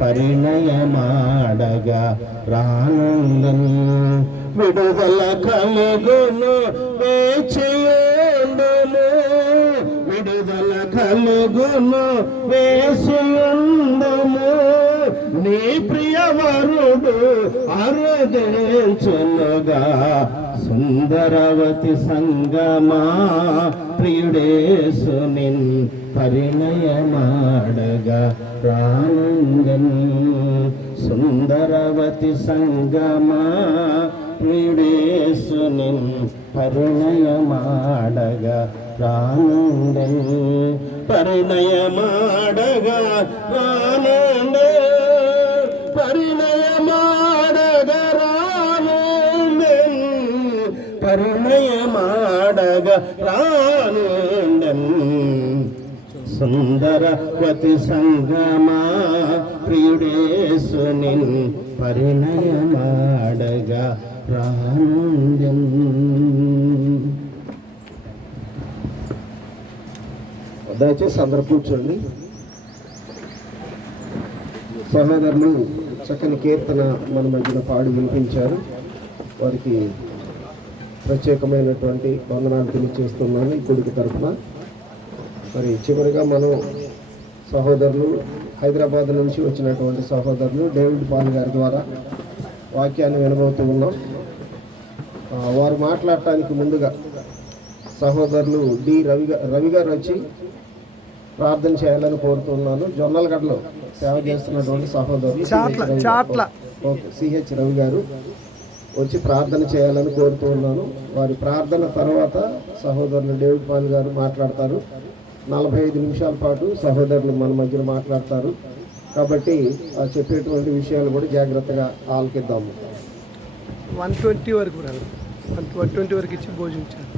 పరిణయమాడగా రానందన్ విడుదల కలుగును వేచియుండుము, విడుదల కలుగును వేసియుండుము. నీ ప్రియవరుడు అరుదించునుగా సుందరవతి సంగమా, ప్రియుడేసు నిన్ పరిణయమాడగా రానందన్. సుందరవతి సంగమా, ప్రియుడేసు నిన్ పరిణయమాడగా రానందన్. పరిణయమాడగా రానందన్, పరిణయమాడగా రానందన్, పరిణయమాడగా రానందన్. సుందరవతి సంగమా, ప్రియుడేసు నిన్ పరిణయమాడగా రానందన్. దయచేసి అందరూ కూర్చోండి. సహోదరులు చక్కని కీర్తన మన మధ్యన పాడి వినిపించారు. వారికి ప్రత్యేకమైనటువంటి వందనాలు తెలియజేస్తున్నాను ఈ కొడుకు తరఫున. మరి చివరిగా మనం సహోదరులు హైదరాబాద్ నుంచి వచ్చినటువంటి సహోదరులు డేవిడ్ పాల్ గారి ద్వారా వాక్యాన్ని వినబోతూ ఉన్నాం. వారు మాట్లాడటానికి ముందుగా సహోదరులు డి రవి గారు వచ్చి ప్రార్థన చేయాలని కోరుతున్నాను. జొన్నలగడ్డలో సేవ చేస్తున్నటువంటి సహోదరులు సిహెచ్ రవి గారు వచ్చి ప్రార్థన చేయాలని కోరుతూ ఉన్నాను. వారి ప్రార్థన తర్వాత సహోదరులు డేవిడ్ పాల్ గారు మాట్లాడతారు. 45 నిమిషాల పాటు సహోదరులు మన మధ్యలో మాట్లాడతారు. కాబట్టి ఆ చెప్పేటువంటి విషయాలు కూడా జాగ్రత్తగా ఆలకిద్దాము. 120 వరకు 120 వరకు ఇచ్చి భోజించారు.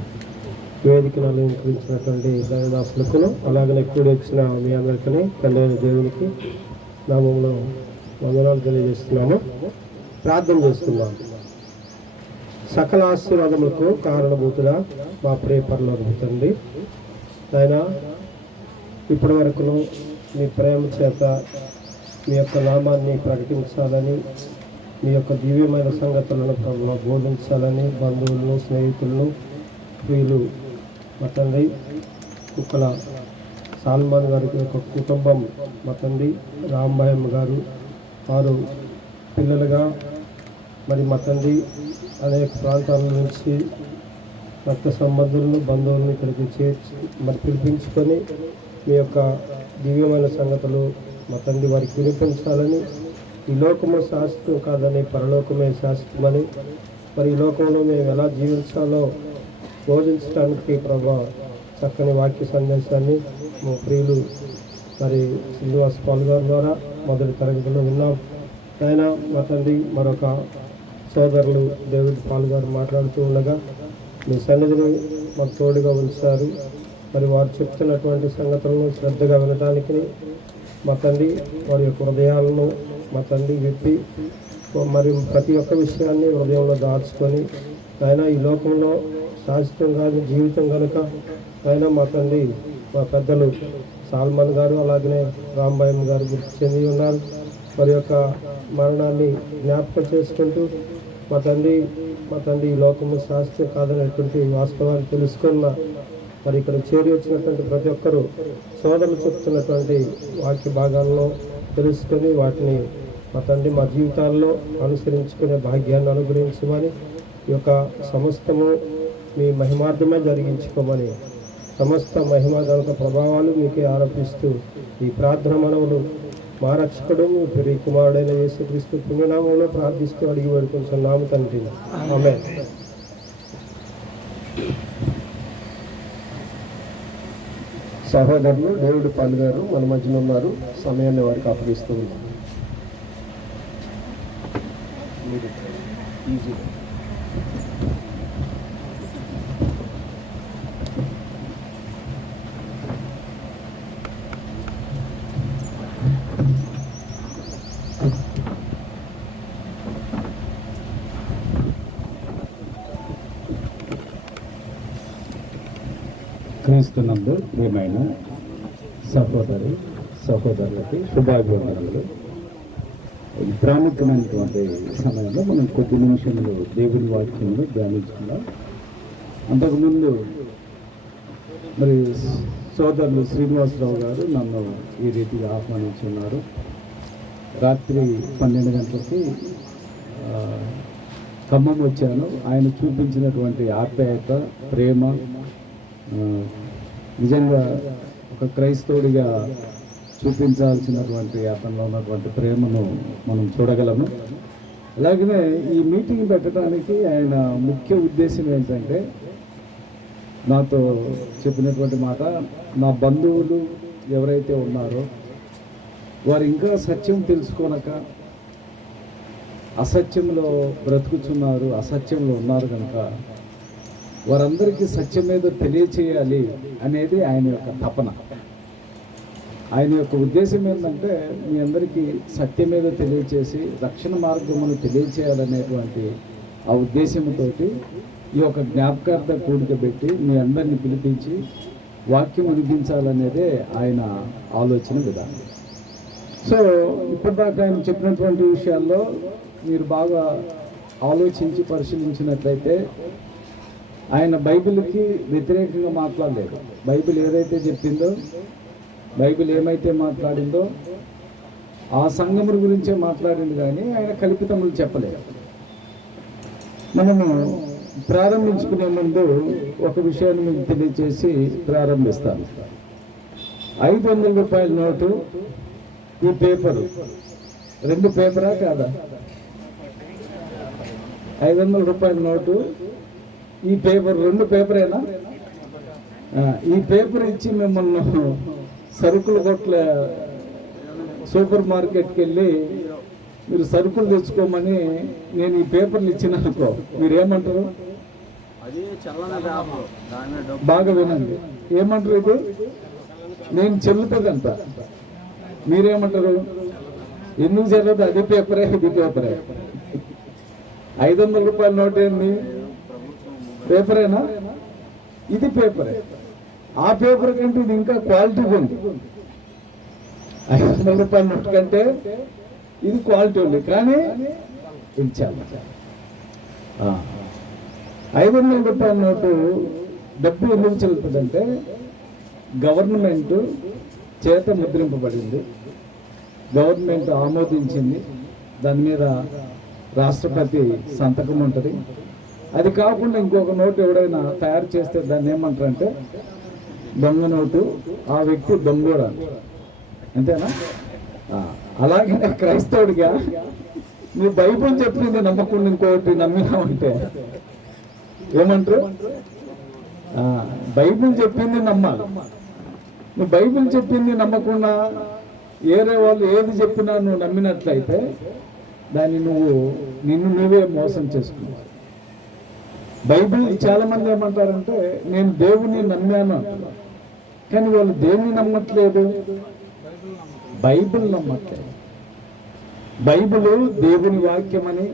వేదికను అలంకరించినటువంటి దైవదాసులకు అలాగనే కూడి వచ్చిన మీ అందరికీ తండ్రి దేవునికి నామంలో వందనాలు తెలియజేస్తున్నాము. ప్రార్థన చేస్తున్నాము. సకల ఆశీర్వాదములకు కారణభూతుడా మా ప్రియ పరలోకపు తండ్రి, ఆయన ఇప్పటి వరకును మీ ప్రేమ చేత మీ యొక్క నామాన్ని ప్రకటించాలని, మీ యొక్క దివ్యమైన సంగతులను ప్రభుత్వం బోధించాలని బంధువులను, స్నేహితులను, ప్రియులు మా తండ్రి కుక్కల సాల్మాన్ గారికి యొక్క కుటుంబం, మా తండ్రి రాంబాయమ్మ గారు, వారు పిల్లలుగా మరి మా తండ్రి అనేక ప్రాంతాల నుంచి రక్త సంబంధులను, బంధువులను ఇక్కడికి చేర్చి మరి పిలిపించుకొని మీ యొక్క దివ్యమైన సంగతులు మా తండ్రి వారికి వినిపించాలని, ఈ లోకము శాశ్వతం కాదని పరలోకమే శాశ్వతమని, మరి ఈ లోకంలో మేము ఎలా జీవించాలో బోధించడానికి ప్రభా చక్కని వాక్య సందేశాన్ని మా ప్రియులు మరి శ్రీనివాస్ పాల్ గారి ద్వారా మొదటి తరగతిలో విన్నాం. ఆయన మా తండ్రి మరొక సోదరులు డేవిడ్ పాల్ గారు మాట్లాడుతూ ఉండగా మీ సన్నిధిని మాకు తోడుగా ఉంచారు. మరి వారు చెప్తున్నటువంటి సంగతులను శ్రద్ధగా వినడానికి మా తండ్రి వారి యొక్క హృదయాలను మా తండ్రి విప్పి మరి ప్రతి ఒక్క విషయాన్ని హృదయంలో దాచుకొని ఆయన ఈ లోకంలో శాశ్వతం కాదు జీవితం కనుక ఆయన మా తండ్రి మా పెద్దలు సాల్మాన్ గారు అలాగనే రాంబాయమ్మ గారు గుర్తు చెంది ఉన్నారు. వారి యొక్క మరణాన్ని జ్ఞాపకం చేసుకుంటూ మా తండ్రి ఈ లోకము శాస్త్రం కాదనేటువంటి వాస్తవాన్ని తెలుసుకున్న మరి ఇక్కడ చేరి వచ్చినటువంటి ప్రతి ఒక్కరూ సోదరులు చెప్తున్నటువంటి వాక్య భాగాలను తెలుసుకొని వాటిని మా తండ్రి మా జీవితాల్లో అనుసరించుకునే భాగ్యాన్ని అనుగ్రహించమని, ఈ యొక్క సమస్తము మీ మహిమార్థమే జరిగించుకోమని, సమస్త మహిమ ఘనత ప్రభావాలు మీకే ఆరోపిస్తూ ఈ ప్రార్థన మనవులు మా రక్షకుడు మీ ప్రియ కుమారుడైన యేసుక్రీస్తు పుణ్యనామంలో ప్రార్థిస్తూ అడిగి వేడుకుంటున్నాము తండ్రి. ఆమేన్. సహోదరులు డేవిడ్ పాల్ గారు మన మధ్యన ఉన్నారు. సమయాన్ని వారికి అప్పగిస్తూ ఉన్నారు. క్రీస్తునందు ప్రియమైన సహోదరి సహోదరులకి శుభాభివందనలు. ఈ ప్రాముఖ్యమైనటువంటి సమయంలో మనం కొద్ది నిమిషంలో దేవుని వాక్యంలో ధ్యానించుకుందాం. అంతకుముందు మరి సోదరులు శ్రీనివాసరావు గారు నన్ను ఈ రీతిగా ఆహ్వానించున్నారు. రాత్రి 12 గంటలకి ఖమ్మం వచ్చాను. ఆయన చూపించినటువంటి ఆప్యాయత, ప్రేమ నిజంగా ఒక క్రైస్తవుడిగా చూపించాల్సినటువంటి అతనిలో ఉన్నటువంటి ప్రేమను మనం చూడగలము. అలాగనే ఈ మీటింగ్ పెట్టడానికి ఆయన ముఖ్య ఉద్దేశం ఏంటంటే, నాతో చెప్పినటువంటి మాట, నా బంధువులు ఎవరైతే ఉన్నారో వారు ఇంకా సత్యం తెలుసుకోనక అసత్యంలో బ్రతుకుతున్నారు, అసత్యంలో ఉన్నారు కనుక వారందరికీ సత్యం మీద తెలియచేయాలి అనేది ఆయన యొక్క తపన. ఆయన యొక్క ఉద్దేశం ఏంటంటే, మీ అందరికీ సత్యం మీద తెలియచేసి రక్షణ మార్గమును తెలియచేయాలనేటువంటి ఆ ఉద్దేశంతో ఈ యొక్క జ్ఞాపకార్థ కూడిక పెట్టి మీ అందరినీ పిలిపించి వాక్యం వినిపించాలనేదే ఆయన ఆలోచన విధానం. సో ఇప్పటిదాకా ఆయన చెప్పినటువంటి విషయాల్లో మీరు బాగా ఆలోచించి పరిశీలించినట్లయితే ఆయన బైబిల్కి వ్యతిరేకంగా మాట్లాడలేదు. బైబిల్ ఏదైతే చెప్పిందో, బైబిల్ ఏమైతే మాట్లాడిందో ఆ సంఘముల గురించే మాట్లాడింది, కానీ ఆయన కల్పితములు చెప్పలేదు. మనము ప్రారంభించుకునే ముందు ఒక విషయాన్ని మీకు తెలియచేసి ప్రారంభిస్తాను. 500 రూపాయల నోటు, ఈ పేపరు 2 పేపరా కాదా? 500 రూపాయల నోటు, ఈ పేపర్ 2 పేపరేనా? ఈ పేపర్ ఇచ్చి మిమ్మల్ని సరుకులు కొట్ల సూపర్ మార్కెట్కి వెళ్ళి మీరు సరుకులు తెచ్చుకోమని నేను ఈ పేపర్లు ఇచ్చిన అనుకో, మీరేమంటారు? బాగా వినండి, ఏమంటారు? ఇది నేను చెల్లుతుందంట, మీరేమంటారు? ఎందుకు చెల్లదు? అది పేపరే, ఇది పేపరే. 500 రూపాయల నోట్ ఏంది? పేపరేనా? ఇది పేపరే. ఆ పేపర్ కంటే ఇది ఇంకా క్వాలిటీ ఉంది. 500 రూపాయల నోట్ కంటే ఇది క్వాలిటీ ఉంది, కానీ ఇది చాలా 500 రూపాయల నోటు డబ్బు ఎందుకు చెల్లుతుందంటే, గవర్నమెంట్ చేత ముద్రింపబడింది, గవర్నమెంట్ ఆమోదించింది, దాని మీద రాష్ట్రపతి సంతకం ఉంటుంది. అది కాకుండా ఇంకొక నోటు ఎవడైనా తయారు చేస్తే దాన్ని ఏమంటారంటే దొంగ నోటు, ఆ వ్యక్తి దొంగోడు, అంతేనా? అలాగే క్రైస్తవుడిగా నువ్వు బైబిల్ చెప్పింది నమ్మకుండా ఇంకోటి నమ్మినామంటే ఏమంటారు? బైబిల్ చెప్పింది నమ్మాలి. నువ్వు బైబిల్ చెప్పింది నమ్మకుండా వేరే వాళ్ళు ఏది చెప్పినా నువ్వు నమ్మినట్లయితే దాన్ని నిన్ను నువ్వే మోసం చేసుకున్నావు. బైబిల్ చాలా మంది ఏమంటారంటే, నేను దేవుని నమ్మాను అంటున్నారు, కానీ వాళ్ళు దేవుని నమ్మట్లేదు, బైబిల్ నమ్మట్లేదు. బైబిల్ దేవుని వాక్యమని,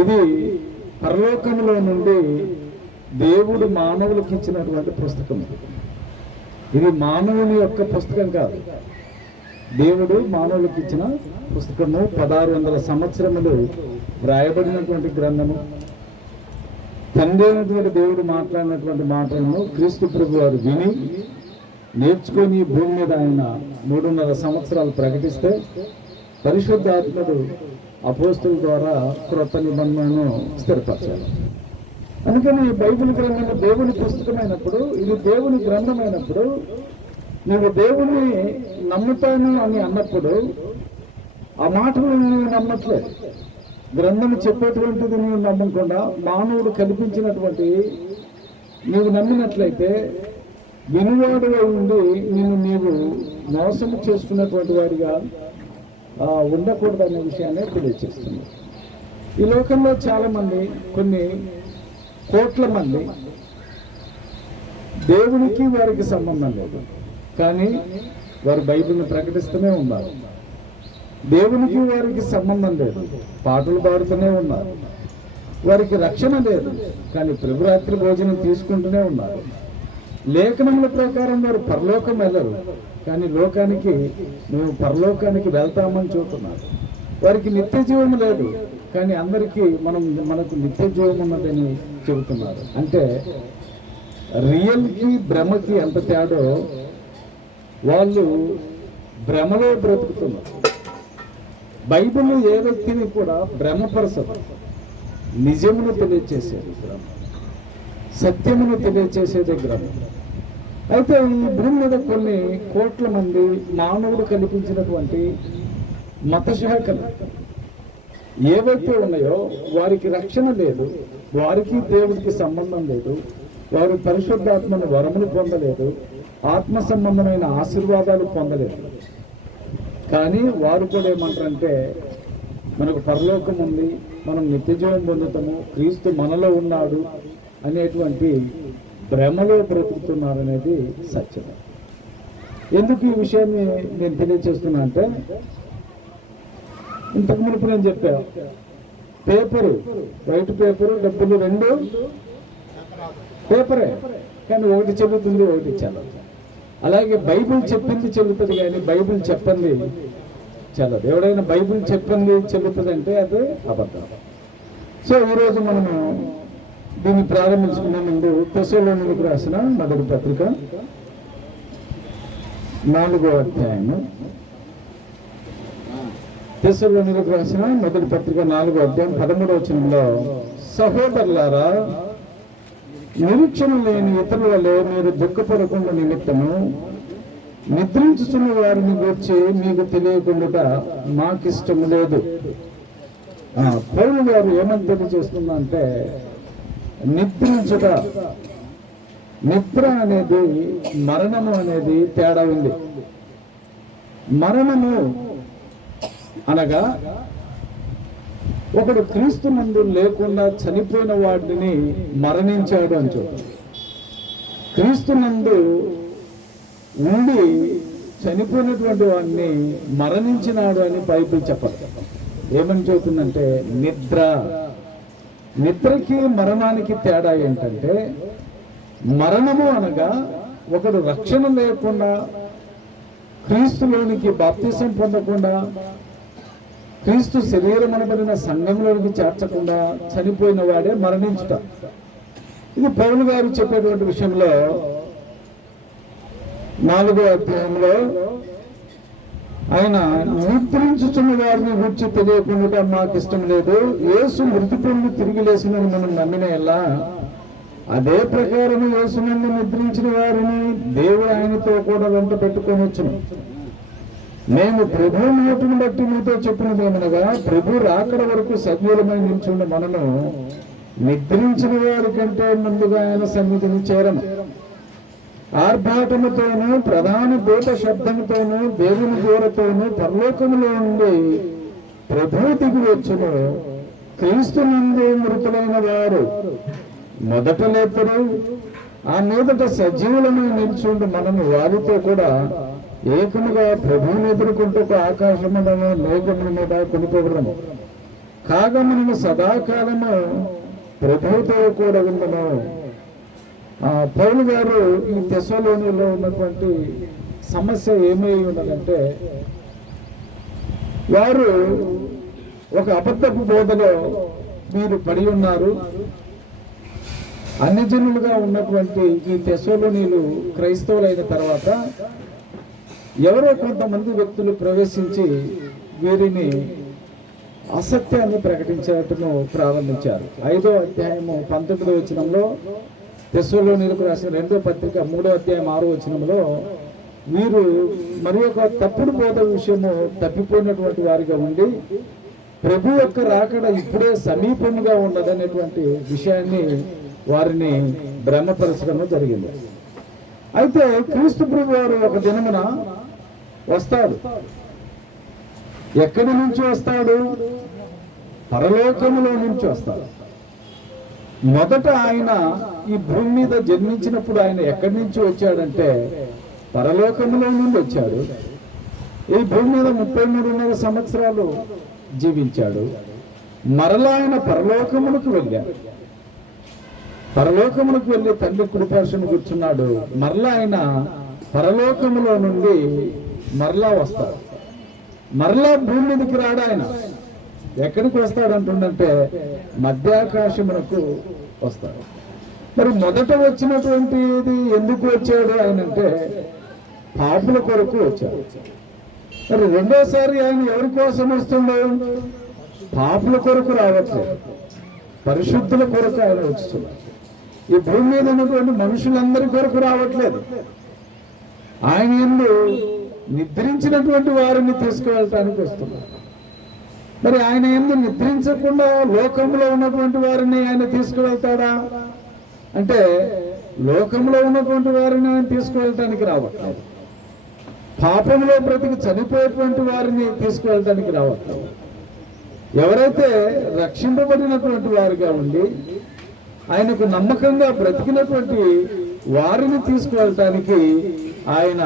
ఇది పరలోకంలో నుండి దేవుడు మానవులకు ఇచ్చినటువంటి పుస్తకం. ఇది మానవుని యొక్క పుస్తకం కాదు, దేవుడు మానవులకు ఇచ్చిన పుస్తకము. 1600 సంవత్సరములు వ్రాయబడినటువంటి గ్రంథము. తండ్రి అయినటువంటి దేవుడు మాట్లాడినటువంటి మాటలను క్రీస్తు ప్రభు వారు విని నేర్చుకొని భూమి మీద ఆయన 3.5 సంవత్సరాలు ప్రకటిస్తే పరిశుద్ధాత్ముడు అపోస్తుల ద్వారా క్రొత్త నిబంధనను స్థిరపరచారు. అందుకని బైబిల్ గ్రంథము దేవుని పుస్తకమైనప్పుడు, ఇది దేవుని గ్రంథమైనప్పుడు, నువ్వు దేవుని నమ్ముతాను అని అన్నప్పుడు ఆ మాటలు నువ్వు నమ్మట్లేదు. గ్రంథము చెప్పేటువంటిది నీవు నమ్మకుండా మానవుడు కల్పించినటువంటి నీవు నమ్మినట్లయితే వినువాడు ఉండి నీవు మోసము చేసుకున్నటువంటి వాడిగా ఉండకూడదనే విషయాన్ని తెలియజేస్తుంది. ఈ లోకంలో చాలామంది, కొన్ని కోట్ల మంది దేవునికి వారికి సంబంధం లేదు, కానీ వారు బైబిల్ని ప్రకటిస్తూనే ఉన్నారు. దేవునికి వారికి సంబంధం లేదు, పాటలు పాడుతూనే ఉన్నారు. వారికి రక్షణ లేదు, కానీ ప్రభురాత్రి భోజనం తీసుకుంటూనే ఉన్నారు. లేఖనముల ప్రకారం వారు పరలోకం వెళ్ళరు, కానీ లోకానికి మేము పరలోకానికి వెళ్తామని చూస్తున్నారు. వారికి నిత్య జీవం లేదు, కానీ అందరికీ మనకు నిత్య జీవం ఉన్నదని చెబుతున్నారు. అంటే రియల్కి భ్రమకి ఎంత తేడో వాళ్ళు భ్రమలో బ్రతుకుతున్నారు. బైబిల్ ఏ వ్యక్తిని కూడా భ్రమపరచదు, నిజమును తెలియచేసేది గ్రంథం, సత్యమును తెలియచేసేదే గ్రంథం. అయితే ఈ భూమి మీద కొన్ని కోట్ల మంది మానవుడు కల్పించినటువంటి మత శాఖలు ఏవైతే ఉన్నాయో వారికి రక్షణ లేదు, వారికి దేవుడికి సంబంధం లేదు, వారు పరిశుద్ధాత్మను వరములు పొందలేదు, ఆత్మ సంబంధమైన ఆశీర్వాదాలు పొందలేదు. కానీ వారు కూడా ఏమంటారంటే మనకు పరలోకం ఉంది, మనం నిత్యజీవం పొందుతాము, క్రీస్తు మనలో ఉన్నాడు అనేటువంటి భ్రమలో బ్రతుకుతున్నారు అనేది సత్యం. ఎందుకు ఈ విషయాన్ని నేను తెలియజేస్తున్నా అంటే, ఇంతకు మునుపు నేను చెప్పా, పేపరు, వైట్ పేపరు, డబ్బులు రెండు పేపరే, కానీ ఒకటి చెల్లుతుంది, ఒకటి చెల్లదు. అలాగే బైబిల్ చెప్పింది చెల్లుతుంది, కానీ బైబిల్ చెప్పండి చెల్లదు. ఎవడైనా బైబిల్ చెప్పింది చెల్లుతుంది అంటే అది అబద్ధం. సో ఈరోజు మనము దీన్ని ప్రారంభించుకునే ముందు తెస్సలోనికీయులకు రాసిన మొదటి పత్రిక 4వ అధ్యాయము, తెస్సలోనికీయులకు రాసిన మొదటి పత్రిక 4వ అధ్యాయం 13వ వచనంలో, సహోదరులారా, నిరీక్షణ లేని ఇతరుల వలె మీరు దుఃఖపడకుండా నిమిత్తము నిద్రించుతున్న వారిని గురించి మీకు తెలియకుండా మాకిష్టము లేదు. పౌలు గారు ఏమని తెలియజేస్తున్నా అంటే, నిద్రించుట, నిద్ర అనేది మరణము అనేది తేడా ఉంది. మరణము అనగా ఒకడు క్రీస్తు నందు లేకుండా చనిపోయిన వాడిని మరణించాడు అని చూడండి. క్రీస్తు నందు ఉండి చనిపోయినటువంటి వాడిని మరణించినాడు అని బైబిల్ చెప్పదు. ఏమని చెబుతుందంటే నిద్ర. నిద్రకి మరణానికి తేడా ఏంటంటే, మరణము అనగా ఒకడు రక్షణ లేకుండా, క్రీస్తులోనికి బాప్తిసం పొందకుండా, క్రీస్తు శరీరం అనబడిన సంఘంలోనికి చేర్చకుండా చనిపోయిన వాడే మరణించుట. ఇది పౌలు గారు చెప్పేటువంటి విషయంలో 4వ అధ్యాయంలో ఆయన నిద్రించుచున్న వారిని గురించి తెలియకుండా మాకు ఇష్టం లేదు, యేసు మృతి పొంది తిరిగి లేసినని మనం నమ్మిన ఎలా, అదే ప్రకారం యేసు నుండి నిద్రించిన వారిని దేవుడు ఆయనతో కూడా వెంట పెట్టుకొని వచ్చును. మేము ప్రభు నోటును బట్టి మీతో చెప్పినదేమనగా, ప్రభు రాకడ వరకు సజీవులమై నిల్చుండ మనను నిద్రించిన వారి కంటే ముందుగా ఆయన సన్నిధిని చేరము. ఆర్భాటముతోనూ ప్రధాన దూత శబ్దముతోనూ దేవుని దూరతోనూ పరలోకములో ఉండి ప్రభు దిగి వచ్చును. క్రీస్తు నందు మృతులైన వారు మొదట లేపరు, ఆ మీదట సజీవులమై నిల్చుండు మనము వారితో కూడా ఏకముగా ప్రభువుని ఎదుర్కొంటూ ఆకాశములను మేఘముల మీద కొనిపోవడము. కాగా మనము సదాకాలము ప్రభువుతో కూడా ఉండము. పౌలు గారు ఈ తెస్సలోనిలో ఉన్నటువంటి సమస్య ఏమై ఉన్నదంటే, వారు ఒక అబద్ధపు బోధలో మీరు పడి ఉన్నారు. అన్ని జనులుగా ఉన్నటువంటి ఈ తెస్సలోనీలు క్రైస్తవులైన తర్వాత ఎవరో కొంతమంది వ్యక్తులు ప్రవేశించి వీరిని అసత్యాన్ని ప్రకటించటము ప్రారంభించారు. 5వ అధ్యాయము 19వ వచనంలో, తెస్సలోనీయులకు రాసిన 2వ పత్రిక 3వ అధ్యాయం 6వ వచనంలో, వీరు మరి ఒక తప్పుడు బోధ విషయము తప్పిపోయినటువంటి వారిగా ఉండి ప్రభు యొక్క రాకడ ఇప్పుడే సమీపంగా ఉన్నదనేటువంటి విషయాన్ని వారిని భ్రమపరచడం జరిగింది. అయితే క్రీస్తు ప్రభు వారు ఒక దినమున వస్తాడు. ఎక్కడి నుంచి వస్తాడు? పరలోకములో నుంచి వస్తాడు. మొదట ఆయన ఈ భూమి మీద జన్మించినప్పుడు ఆయన ఎక్కడి నుంచి వచ్చాడంటే పరలోకములో నుండి వచ్చాడు. ఈ భూమి మీద 33.5 సంవత్సరాలు జీవించాడు. మరలా ఆయన పరలోకములకు వెళ్ళాడు. పరలోకములకు వెళ్ళి తండ్రి కుడిపార్శ్వన కూర్చున్నాడు. మరలా ఆయన పరలోకములో నుండి మరలా వస్తాడు. మరలా భూమి మీదకి రాడు ఆయన. ఎక్కడికి వస్తాడు అంటుండంటే మధ్యాకాశమునకు వస్తాడు. మరి మొదట వచ్చినటువంటిది ఎందుకు వచ్చాడు ఆయన అంటే పాపుల కొరకు వచ్చాడు. మరి రెండోసారి ఆయన ఎవరి కోసం వస్తున్నాడు? పాపుల కొరకు రావట్లేదు, పరిశుద్ధుల కొరకు ఆయన వస్తున్నాడు. ఈ భూమి మీద ఉన్నటువంటి మనుషులందరి కొరకు రావట్లేదు. ఆయన యందు నిద్రించినటువంటి వారిని తీసుకువెళ్ళటానికి వస్తున్నాడు. మరి ఆయన యందు నిద్రించకుండా లోకంలో ఉన్నటువంటి వారిని ఆయన తీసుకువెళ్తాడా అంటే లోకంలో ఉన్నటువంటి వారిని ఆయన తీసుకువెళ్ళటానికి రావట్లేదు. పాపంలో బ్రతికి చనిపోయేటువంటి వారిని తీసుకువెళ్ళటానికి రావట్లేదు. ఎవరైతే రక్షింపబడినటువంటి వారిగా ఉండి ఆయనకు నమ్మకంగా బ్రతికినటువంటి వారిని తీసుకువెళ్ళటానికి ఆయన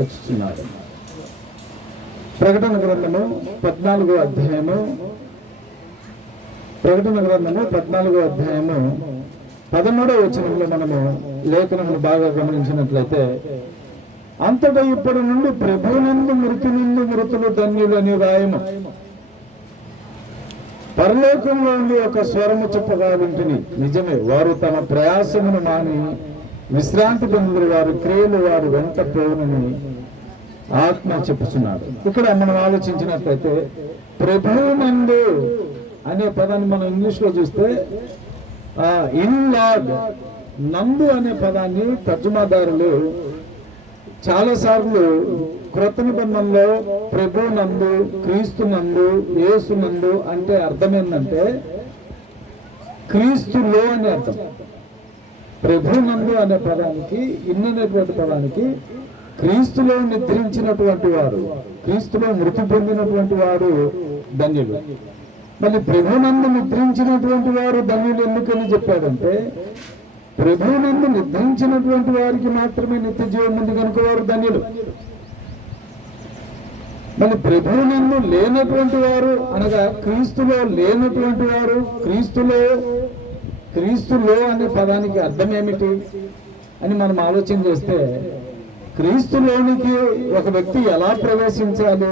వస్తున్నాడు. ప్రకటన గ్రంథము 14వ అధ్యాయము 13వ వచనంలో మనము లేఖనములు బాగా గమనించినట్లయితే, అంతటా ఇప్పటి నుండి ప్రభువునందు మృతి నుండి మృతులు ధన్యులు అని రాయము. పరలోకంలో నుండి ఒక స్వరము చెప్పగా వింటిని, నిజమే, వారు తమ ప్రయాసమును మాని విశ్రాంతి పొందిన వారు క్రియలు వారు వెంట పోవునని ఆత్మ చెప్పుచున్నాడు. ఇక్కడ మనం ఆలోచించినట్లయితే ప్రభువునందు అనే పదాన్ని మనం ఇంగ్లీష్ లో చూస్తే ఇన్ లార్డ్, నందు అనే పదాన్ని తర్జుమాదారులు చాలా సార్లు క్రొత్త నిబంధనలో ప్రభు నందు, క్రీస్తు నందు, యేసు నందు అంటే అర్థం ఏంటంటే క్రీస్తులో అని అర్థం. ప్రభు నందు అనే పదానికి, ఇన్ అనేటువంటి పదానికి క్రీస్తులో నిద్రించినటువంటి వారు, క్రీస్తులో మృతి పొందినటువంటి వారు ధన్యులు. మళ్ళీ ప్రభునందు నిద్రించినటువంటి వారు ధన్యులు ఎందుకని చెప్పాడంటే ప్రభునందు నిద్రించినటువంటి వారికి మాత్రమే నిత్య జీవం ఉంది కనుక వారు ధన్యులు. మళ్ళీ ప్రభునందు లేనటువంటి వారు అనగా క్రీస్తులో లేనటువంటి వారు, క్రీస్తులో అనే పదానికి అర్థం ఏమిటి అని మనం ఆలోచన చేస్తే, క్రీస్తులోనికి ఒక వ్యక్తి ఎలా ప్రవేశించాలి?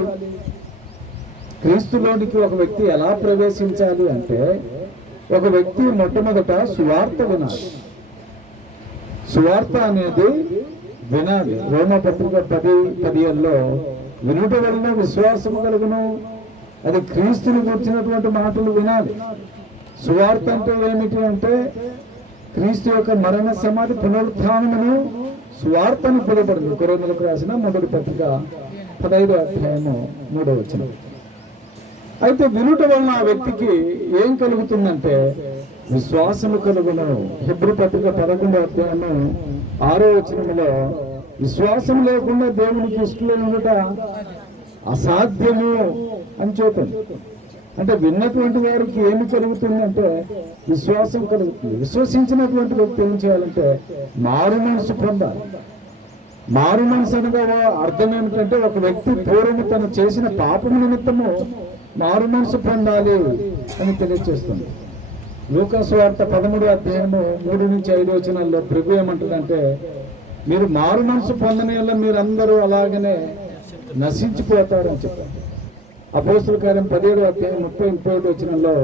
క్రీస్తులోనికి ఒక వ్యక్తి ఎలా ప్రవేశించాలి అంటే ఒక వ్యక్తి మొట్టమొదట సువార్త వినాలి. సువార్త అనేది వినాలి. రోమపత్రిక 10:10లో వినుట వలన విశ్వాసము కలుగును, అది క్రీస్తుని గురించినటువంటి మాటలు వినాలి. సువార్త అంటే ఏమిటి అంటే క్రీస్తు యొక్క మరణ సమాధి పునరుత్థానమును సువార్తను పిలువబడింది. కొరింథీయులకు రాసిన మొదటి పత్రిక 15వ అధ్యాయము 3వ వచనం. అయితే వినుట వలన ఆ వ్యక్తికి ఏం కలుగుతుందంటే విశ్వాసము కలుగును. హెబ్రీ పత్రిక 11వ అధ్యాయము 6వ వచనములో విశ్వాసం లేకుండా దేవునికి ఇష్టం ఉండట అసాధ్యము అని చూస్తుంది. అంటే విన్నటువంటి వారికి ఏమి కలుగుతుంది అంటే విశ్వాసం కలుగుతుంది. విశ్వసించినటువంటి వ్యక్తి ఏం చేయాలంటే మారు మనసు పొందాలి. మారు మనసు అనగా అర్థం ఏమిటంటే ఒక వ్యక్తి పూర్వము తను చేసిన పాపము నిమిత్తము మారు మనసు పొందాలి అని తెలియజేస్తుంది. లూకాసు వార్త 13వ అధ్యాయము 3-5 వచనాల్లో ప్రభు ఏమంటుందంటే మీరు మారు మనసు పొందని వల్ల మీరందరూ అలాగనే నశించిపోతారని చెప్పారు. అపోస్తుల కార్యం 17వ అధ్యాయం 30-31 వచనంలో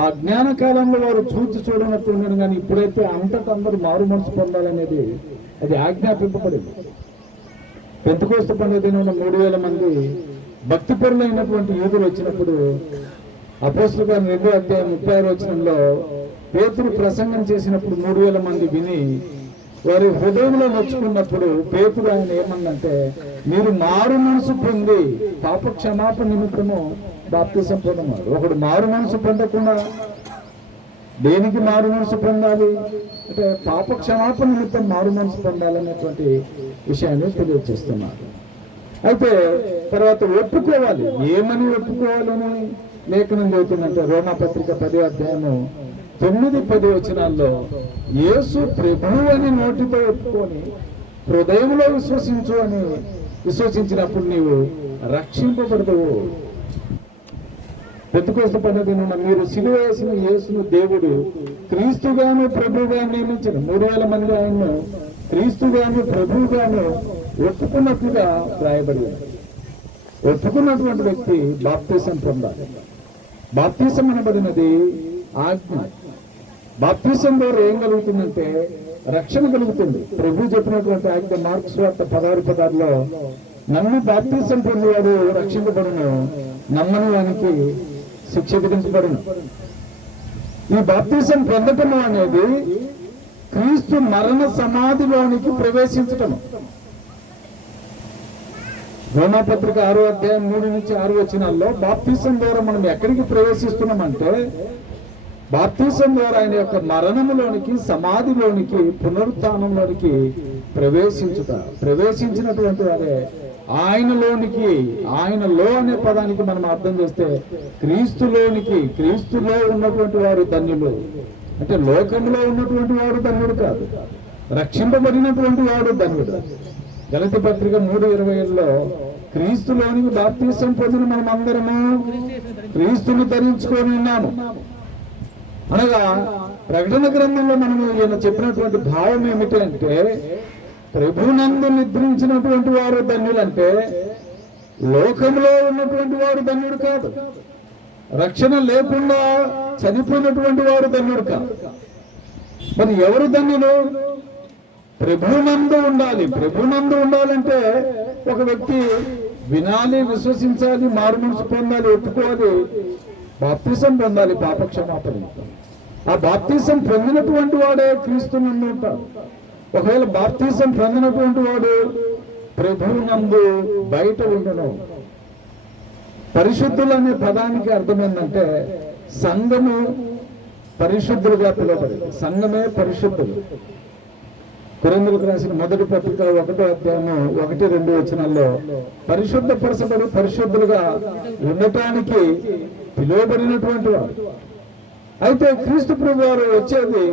ఆ జ్ఞాన కాలంలో వారు చూడనట్టు ఉండను, కానీ ఇప్పుడైతే అంతటా అందరూ మారు మనసు పొందాలనేది అది ఆజ్ఞాపింపబడింది. పెంతెకోస్తు పండుగ దినాన 3000 మంది భక్తిపరులైనటువంటి యూదులు వచ్చినప్పుడు అపోస్తుల కార్యం 2వ అధ్యాయం 36వ వచనంలో పేతురు ప్రసంగం చేసినప్పుడు 3000 మంది విని వారి హృదయంలో నొచ్చుకున్నప్పుడు పేతురు ఆయన ఏమన్నంటే మీరు మారు మనసు పొంది పాప క్షమాపణ నిమిత్తము బాప్తిసం పొందన్నారు. ఒకడు మారు మనసు పొందకుండా దేనికి మారు మనసు పొందాలి అంటే పాప క్షమాపణ నిమిత్తం మారు మనసు పొందాలనేటువంటి విషయాన్ని తెలియజేస్తున్నారు. అయితే తర్వాత ఒప్పుకోవాలి. ఏమని ఒప్పుకోవాలని లేఖనం చదువుతుందంటే రోమపత్రిక 10వ అధ్యాయము 9-10 వచనాల్లో యేసు ప్రభువు అని నోటితో ఒప్పుకొని హృదయంలో విశ్వసించు అని విశ్వసించినప్పుడు నీవు రక్షింపబడతావు. పెంతెకోస్తు పండుగ దినాన మీరు సిలువ వేసిన యేసును దేవుడు క్రీస్తుగాను ప్రభువుగా నియమించాడు. 3000 మంది ఆయన్ను క్రీస్తుగాను ప్రభువుగాను ఒప్పుకున్నట్లుగా రాయబడి ఉంది. ఒప్పుకున్నటువంటి వ్యక్తి బాప్తిసం పొందాలి. బాప్తిసం అనబడినది ఆజ్ఞ. బాప్తిసం ద్వారా ఏం కలుగుతుందంటే రక్షణ కలుగుతుంది. ప్రభు చెప్పినటువంటి ఆజ్ఞ మార్కు సువార్త 16:16లో నన్ను బాప్తిసం పొందేవాడు రక్షించబడును, నమ్మని వానికి శిక్ష విధించబడును. ఈ బాప్తిసం పొందటము అనేది క్రీస్తు మరణ సమాధిలోనికి ప్రవేశించటము. రోమాపత్రిక 6:3-6 బాప్తిసం ద్వారా మనం ఎక్కడికి ప్రవేశిస్తున్నామంటే బాప్తిసం ద్వారా ఆయన యొక్క మరణములోనికి, సమాధిలోనికి, పునరుత్థానంలోనికి ప్రవేశించినటువంటి వారే ఆయనలోనికి. ఆయనలో అనే పదానికి మనం అర్థం చేస్తే క్రీస్తులోనికి, క్రీస్తులో ఉన్నటువంటి వారు ధన్యులు. అంటే లోకంలో ఉన్నటువంటి వాడు ధన్యుడు కాదు, రక్షింపబడినటువంటి వాడు ధన్యుడు. గలతీ పత్రిక 3:27లో క్రీస్తులోనికి బాప్తిసం పొందిన మనం అందరము క్రీస్తుని ధరించుకొని ఉన్నాము అనగా ప్రకటన గ్రంథంలో మనము ఈయన చెప్పినటువంటి భావం ఏమిటి అంటే ప్రభునందు నిద్రించినటువంటి వారు ధన్యులంటే లోకంలో ఉన్నటువంటి వాడు ధన్యుడు కాదు, రక్షణ లేకుండా చనిపోయినటువంటి వాడు ధన్యుడు కాదు. మరి ఎవరు ధన్యులు? ప్రభునందు ఉండాలి. ప్రభునందు ఉండాలంటే ఒక వ్యక్తి వినాలి, విశ్వసించాలి, మారుమనసు పొందాలి, ఒప్పుకోవాలి, బాప్తిసం పొందాలి, పాపక్షమాపణ. ఆ బాప్తిసం పొందినటువంటి వాడే క్రీస్తునందు ఉంటాడు. ఒకవేళ బాప్తిసం పొందినటువంటి వాడు ప్రభువునందు బయట ఉండను. పరిశుద్ధులు అనే పదానికి అర్థం ఏంటంటే సంఘము పరిశుద్ధులుగా పిలువబడింది. సంఘమే పరిశుద్ధులు. కొరింథీయులకు రాసిన మొదటి పత్రిక 1:1-2 పరిశుద్ధపరచబడి పరిశుద్ధులుగా ఉండటానికి పిలువబడినటువంటి వారు. అయితే క్రీస్తు ప్రభు వారు వచ్చేది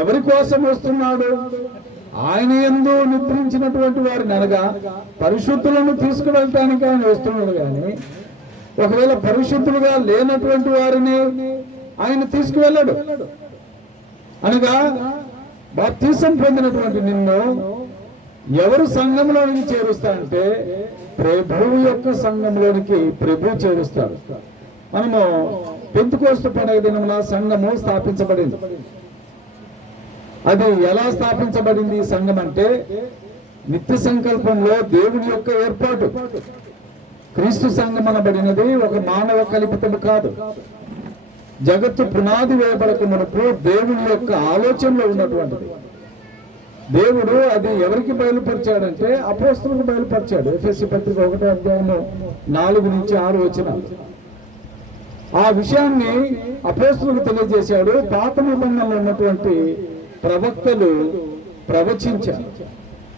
ఎవరి కోసం వస్తున్నాడు? ఆయన యందు నిద్రించినటువంటి వారిని అనగా పరిశుద్ధులను తీసుకువెళ్ళటానికి ఆయన వస్తున్నాడు. కానీ ఒకవేళ పరిశుద్ధులుగా లేనటువంటి వారిని ఆయన తీసుకువెళ్ళడు. అనగా బాప్తిసం పొందినటువంటి నిన్ను ఎవరు సంఘంలోనికి చేరుస్తారంటే ప్రభువు యొక్క సంఘంలోనికి ప్రభు చేరుస్తాడు. మనము పెంతెకోస్తు పండుగ దినమున సంఘము స్థాపించబడింది. అది ఎలా స్థాపించబడింది? సంఘం అంటే నిత్య సంకల్పంలో దేవుని యొక్క ఏర్పాటు. క్రీస్తు సంఘం అనబడినది ఒక మానవ కల్పితము కాదు. జగత్తు పునాది వేయబడక మునుపు దేవుని యొక్క ఆలోచనలో ఉన్నటువంటిది. దేవుడు అది ఎవరికి బయలుపరిచాడంటే అపోస్తలులకు బయలుపరిచాడు. ఎఫెసీ పత్రిక 1:4-6 ఆ విషయాన్ని అపోస్తలులకు తెలియజేశాడు. పాత నిబంధనలో ఉన్నటువంటి ప్రవక్తలు ప్రవచించారు.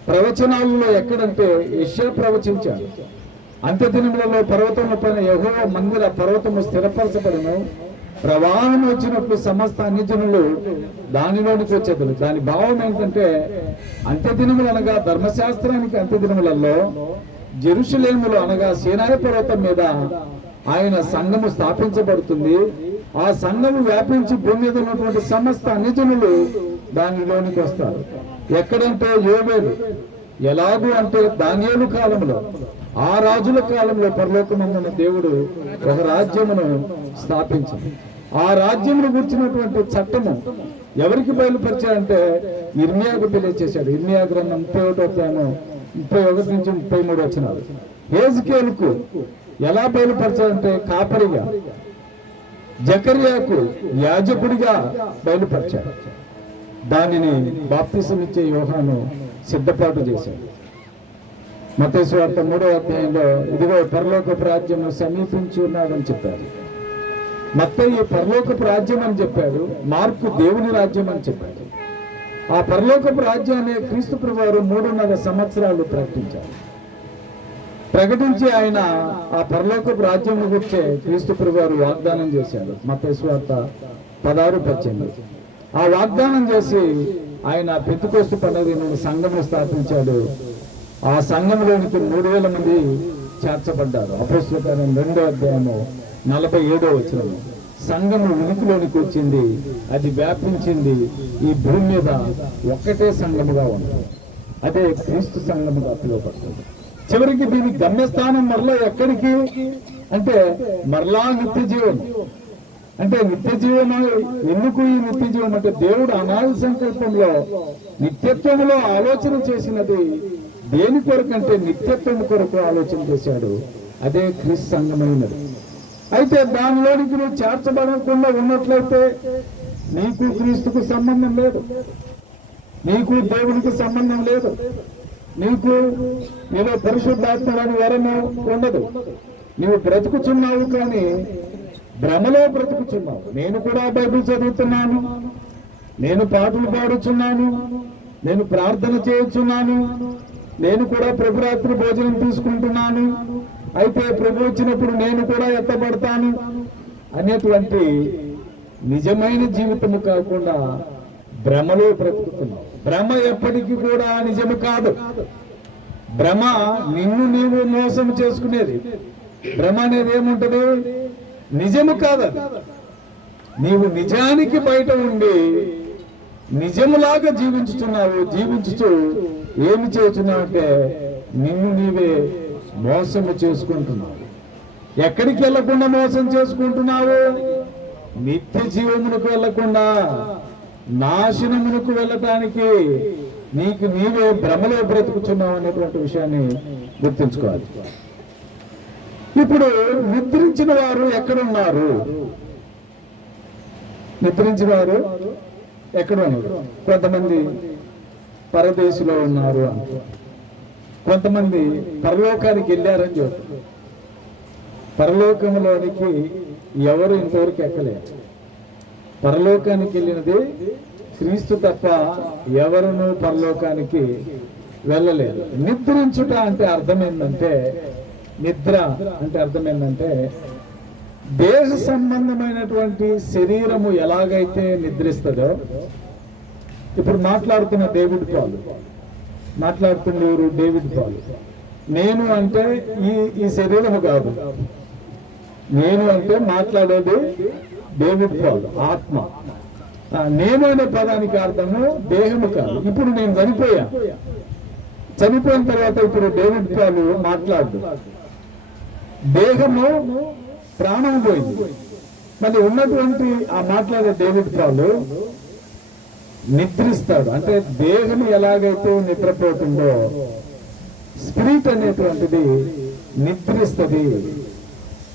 ప్రవచనాలలో ఎక్కడంటే యెషయా ప్రవచించాడు. అంత్యదినములలో పర్వతముల పైన యెహోవా మందిర పర్వతము స్థిరపరచబడును, ప్రవాహం వచ్చినప్పుడు సమస్త అన్యజనులు దానిలోనికి వచ్చేది. దాని భావం ఏంటంటే అంత్యదినములు అనగా ధర్మశాస్త్రానికి అంత్యదినములలో జెరూషలేములో అనగా సీనాయి పర్వతం మీద ఆయన సంఘము స్థాపించబడుతుంది. ఆ సంఘము వ్యాపించి భూమి మీద ఉన్నటువంటి సమస్త అన్యజనులు దానిలోనికి వస్తారు. ఎక్కడంటే యోబేలు. ఎలాగూ అంటే దానియేలు కాలంలో, ఆ రాజుల కాలంలో పరలోకమందున దేవుడు ఒక రాజ్యమును స్థాపించాడు. ఆ రాజ్యమును గుర్చినటువంటి చట్టము ఎవరికి బయలుపరిచాడంటే ఇర్మియాకు తెలియజేశాడు. ఇర్మియా గ్రంథం 31-33 హేజ్కేలుకు ఎలా బయలుపరిచాడంటే కాపరిగా, జకర్యాకు యాజకుడిగా బయలుపరిచాడు. దానిని బాప్తిసం ఇచ్చే యోహాను సిద్ధపాటు చేశాడు. మత్తయి సువార్త 3:3 ఇదిగో పరలోకపు రాజ్యము సమీపించి ఉన్నాడని చెప్పాడు. మత్తయి పరలోకపు రాజ్యం అని చెప్పాడు, మార్కు దేవుని రాజ్యం అని చెప్పాడు. ఆ పరలోకపు రాజ్యాన్ని క్రీస్తు ప్రభువారు 3.5 సంవత్సరాలు ప్రకటించి ఆయన ఆ పరలోకపు రాజ్యం గురించే క్రీస్తు ప్రభువారు వాగ్దానం చేశాడు. మత్తయి సువార్త 16-18 ఆ వాగ్దానం చేసి ఆయన పెంతెకోస్తు పండుగ సంఘమును స్థాపించాడు. ఆ సంఘంలోనికి 3,000 మంది చేర్చబడ్డారు. అపోస్తలుల కార్యం 2:47 సంఘము ఉనికిలోనికి వచ్చింది, అది వ్యాపించింది. ఈ భూమి మీద ఒక్కటే సంఘముగా ఉంది. అదే క్రీస్తు సంఘముగా పిలువబడుతుంది. చివరికి దీని గమ్యస్థానం మరలా ఎక్కడికి అంటే మరలా నిత్య జీవం. అంటే నిత్య జీవం ఎందుకు ఈ నిత్య జీవం అంటే దేవుడు అనాది సంకల్పంలో నిత్యత్వంలో ఆలోచన చేసినది దేని కొరకు అంటే నిత్యత్వం కొరకు ఆలోచన చేశాడు. అదే క్రీస్తు సంఘమైనది. అయితే దానిలోనికి నువ్వు చేర్చబడకుండా ఉన్నట్లయితే నీకు క్రీస్తుకు సంబంధం లేదు, నీకు దేవునికి సంబంధం లేదు, నీకు నీలో పరిశుద్ధాత్మని వరము ఉండదు. నువ్వు బ్రతుకుచున్నావు కానీ భ్రమలో బ్రతుకుచున్నావు. నేను కూడా బైబిల్ చదువుతున్నాను, నేను పాటలు పాడుచున్నాను, నేను ప్రార్థన చేయుచున్నాను, నేను కూడా ప్రభురాత్రి భోజనం తీసుకుంటున్నాను, అయితే ప్రభు వచ్చినప్పుడు నేను కూడా ఎత్తబడతాను అనేటువంటి నిజమైన జీవితము కాకుండా భ్రమలో బ్రతుకుతున్నావు. భ్రమ ఎప్పటికీ కూడా నిజము కాదు. భ్రమ నిన్ను నీవు మోసం చేసుకునేది. భ్రమ అనేది ఏముంటది? నిజము కాదు. నీవు నిజానికి బయట ఉండి నిజములాగా జీవించుతూ ఏమి చేస్తున్నావు అంటే నిన్ను నీవే మోసము చేసుకుంటున్నావు. ఎక్కడికి వెళ్లకుండా మోసం చేసుకుంటున్నావు? నిత్య జీవమునకు వెళ్లకుండా నాశనమునకు వెళ్ళటానికి నీకు నీవే భ్రమలో బ్రతుకుతున్నావు అనేటువంటి విషయాన్ని గుర్తుంచుకోవాలి. ఇప్పుడు నిద్రించిన వారు ఎక్కడున్నారు? నిద్రించిన వారు ఎక్కడ ఉన్నారు? కొంతమంది పరదేశంలో ఉన్నారు అంటారు, కొంతమంది పరలోకానికి వెళ్ళారని చెప్తారు. పరలోకంలోనికి ఎవరు ఇంతవరకు ఎక్కలేరు. పరలోకానికి వెళ్ళినది క్రీస్తు తప్ప ఎవరును పరలోకానికి వెళ్ళలేరు. నిద్రించుట అంటే అర్థమైందంటే, నిద్ర అంటే అర్థమైందంటే దేహ సంబంధమైనటువంటి శరీరము ఎలాగైతే నిద్రిస్తుందో, ఇప్పుడు మాట్లాడుతున్న డేవిడ్ పాల్, మాట్లాడుతున్న ఎవరు? David Paul. నేను అంటే ఈ శరీరము కాదు, నేను అంటే మాట్లాడేది డేవిడ్ పాల్, ఆత్మ. నేను అనే పదానికి అర్థము దేహము కాదు. ఇప్పుడు నేను చనిపోయిన తర్వాత ఇప్పుడు డేవిడ్ పాల్ మాట్లాడు, దేహము ప్రాణం పోయింది. మళ్ళీ ఉన్నటువంటి ఆ మాట్లాడే డేవిడ్ పాల్ నిద్రిస్తాడు. అంటే దేహం ఎలాగైతే నిద్రపోతుందో స్పిరిట్ అనేటువంటిది నిద్రిస్తుంది.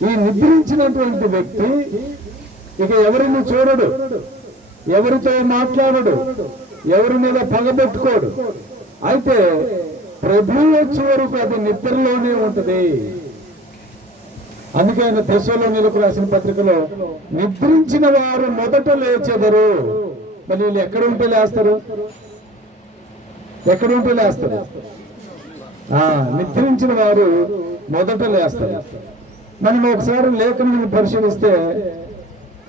ఈ నిద్రించినటువంటి వ్యక్తి ఇక ఎవరిని చూడడు, ఎవరితో మాట్లాడడు, ఎవరి మీద పగబెట్టుకోడు. అయితే ప్రభువు వచ్చే వరకు అది నిద్రలోనే ఉంటది. అందుకే ఆయన తెస్సలోనికీయులకు రాసిన పత్రికలో నిద్రించిన వారు మొదట లేచెదరు. మరి వీళ్ళు ఎక్కడ ఉంటే లేస్తారు? నిద్రించిన వారు మొదట లేస్తారు. మనం ఒకసారి లేఖనాన్ని పరిశీలిస్తే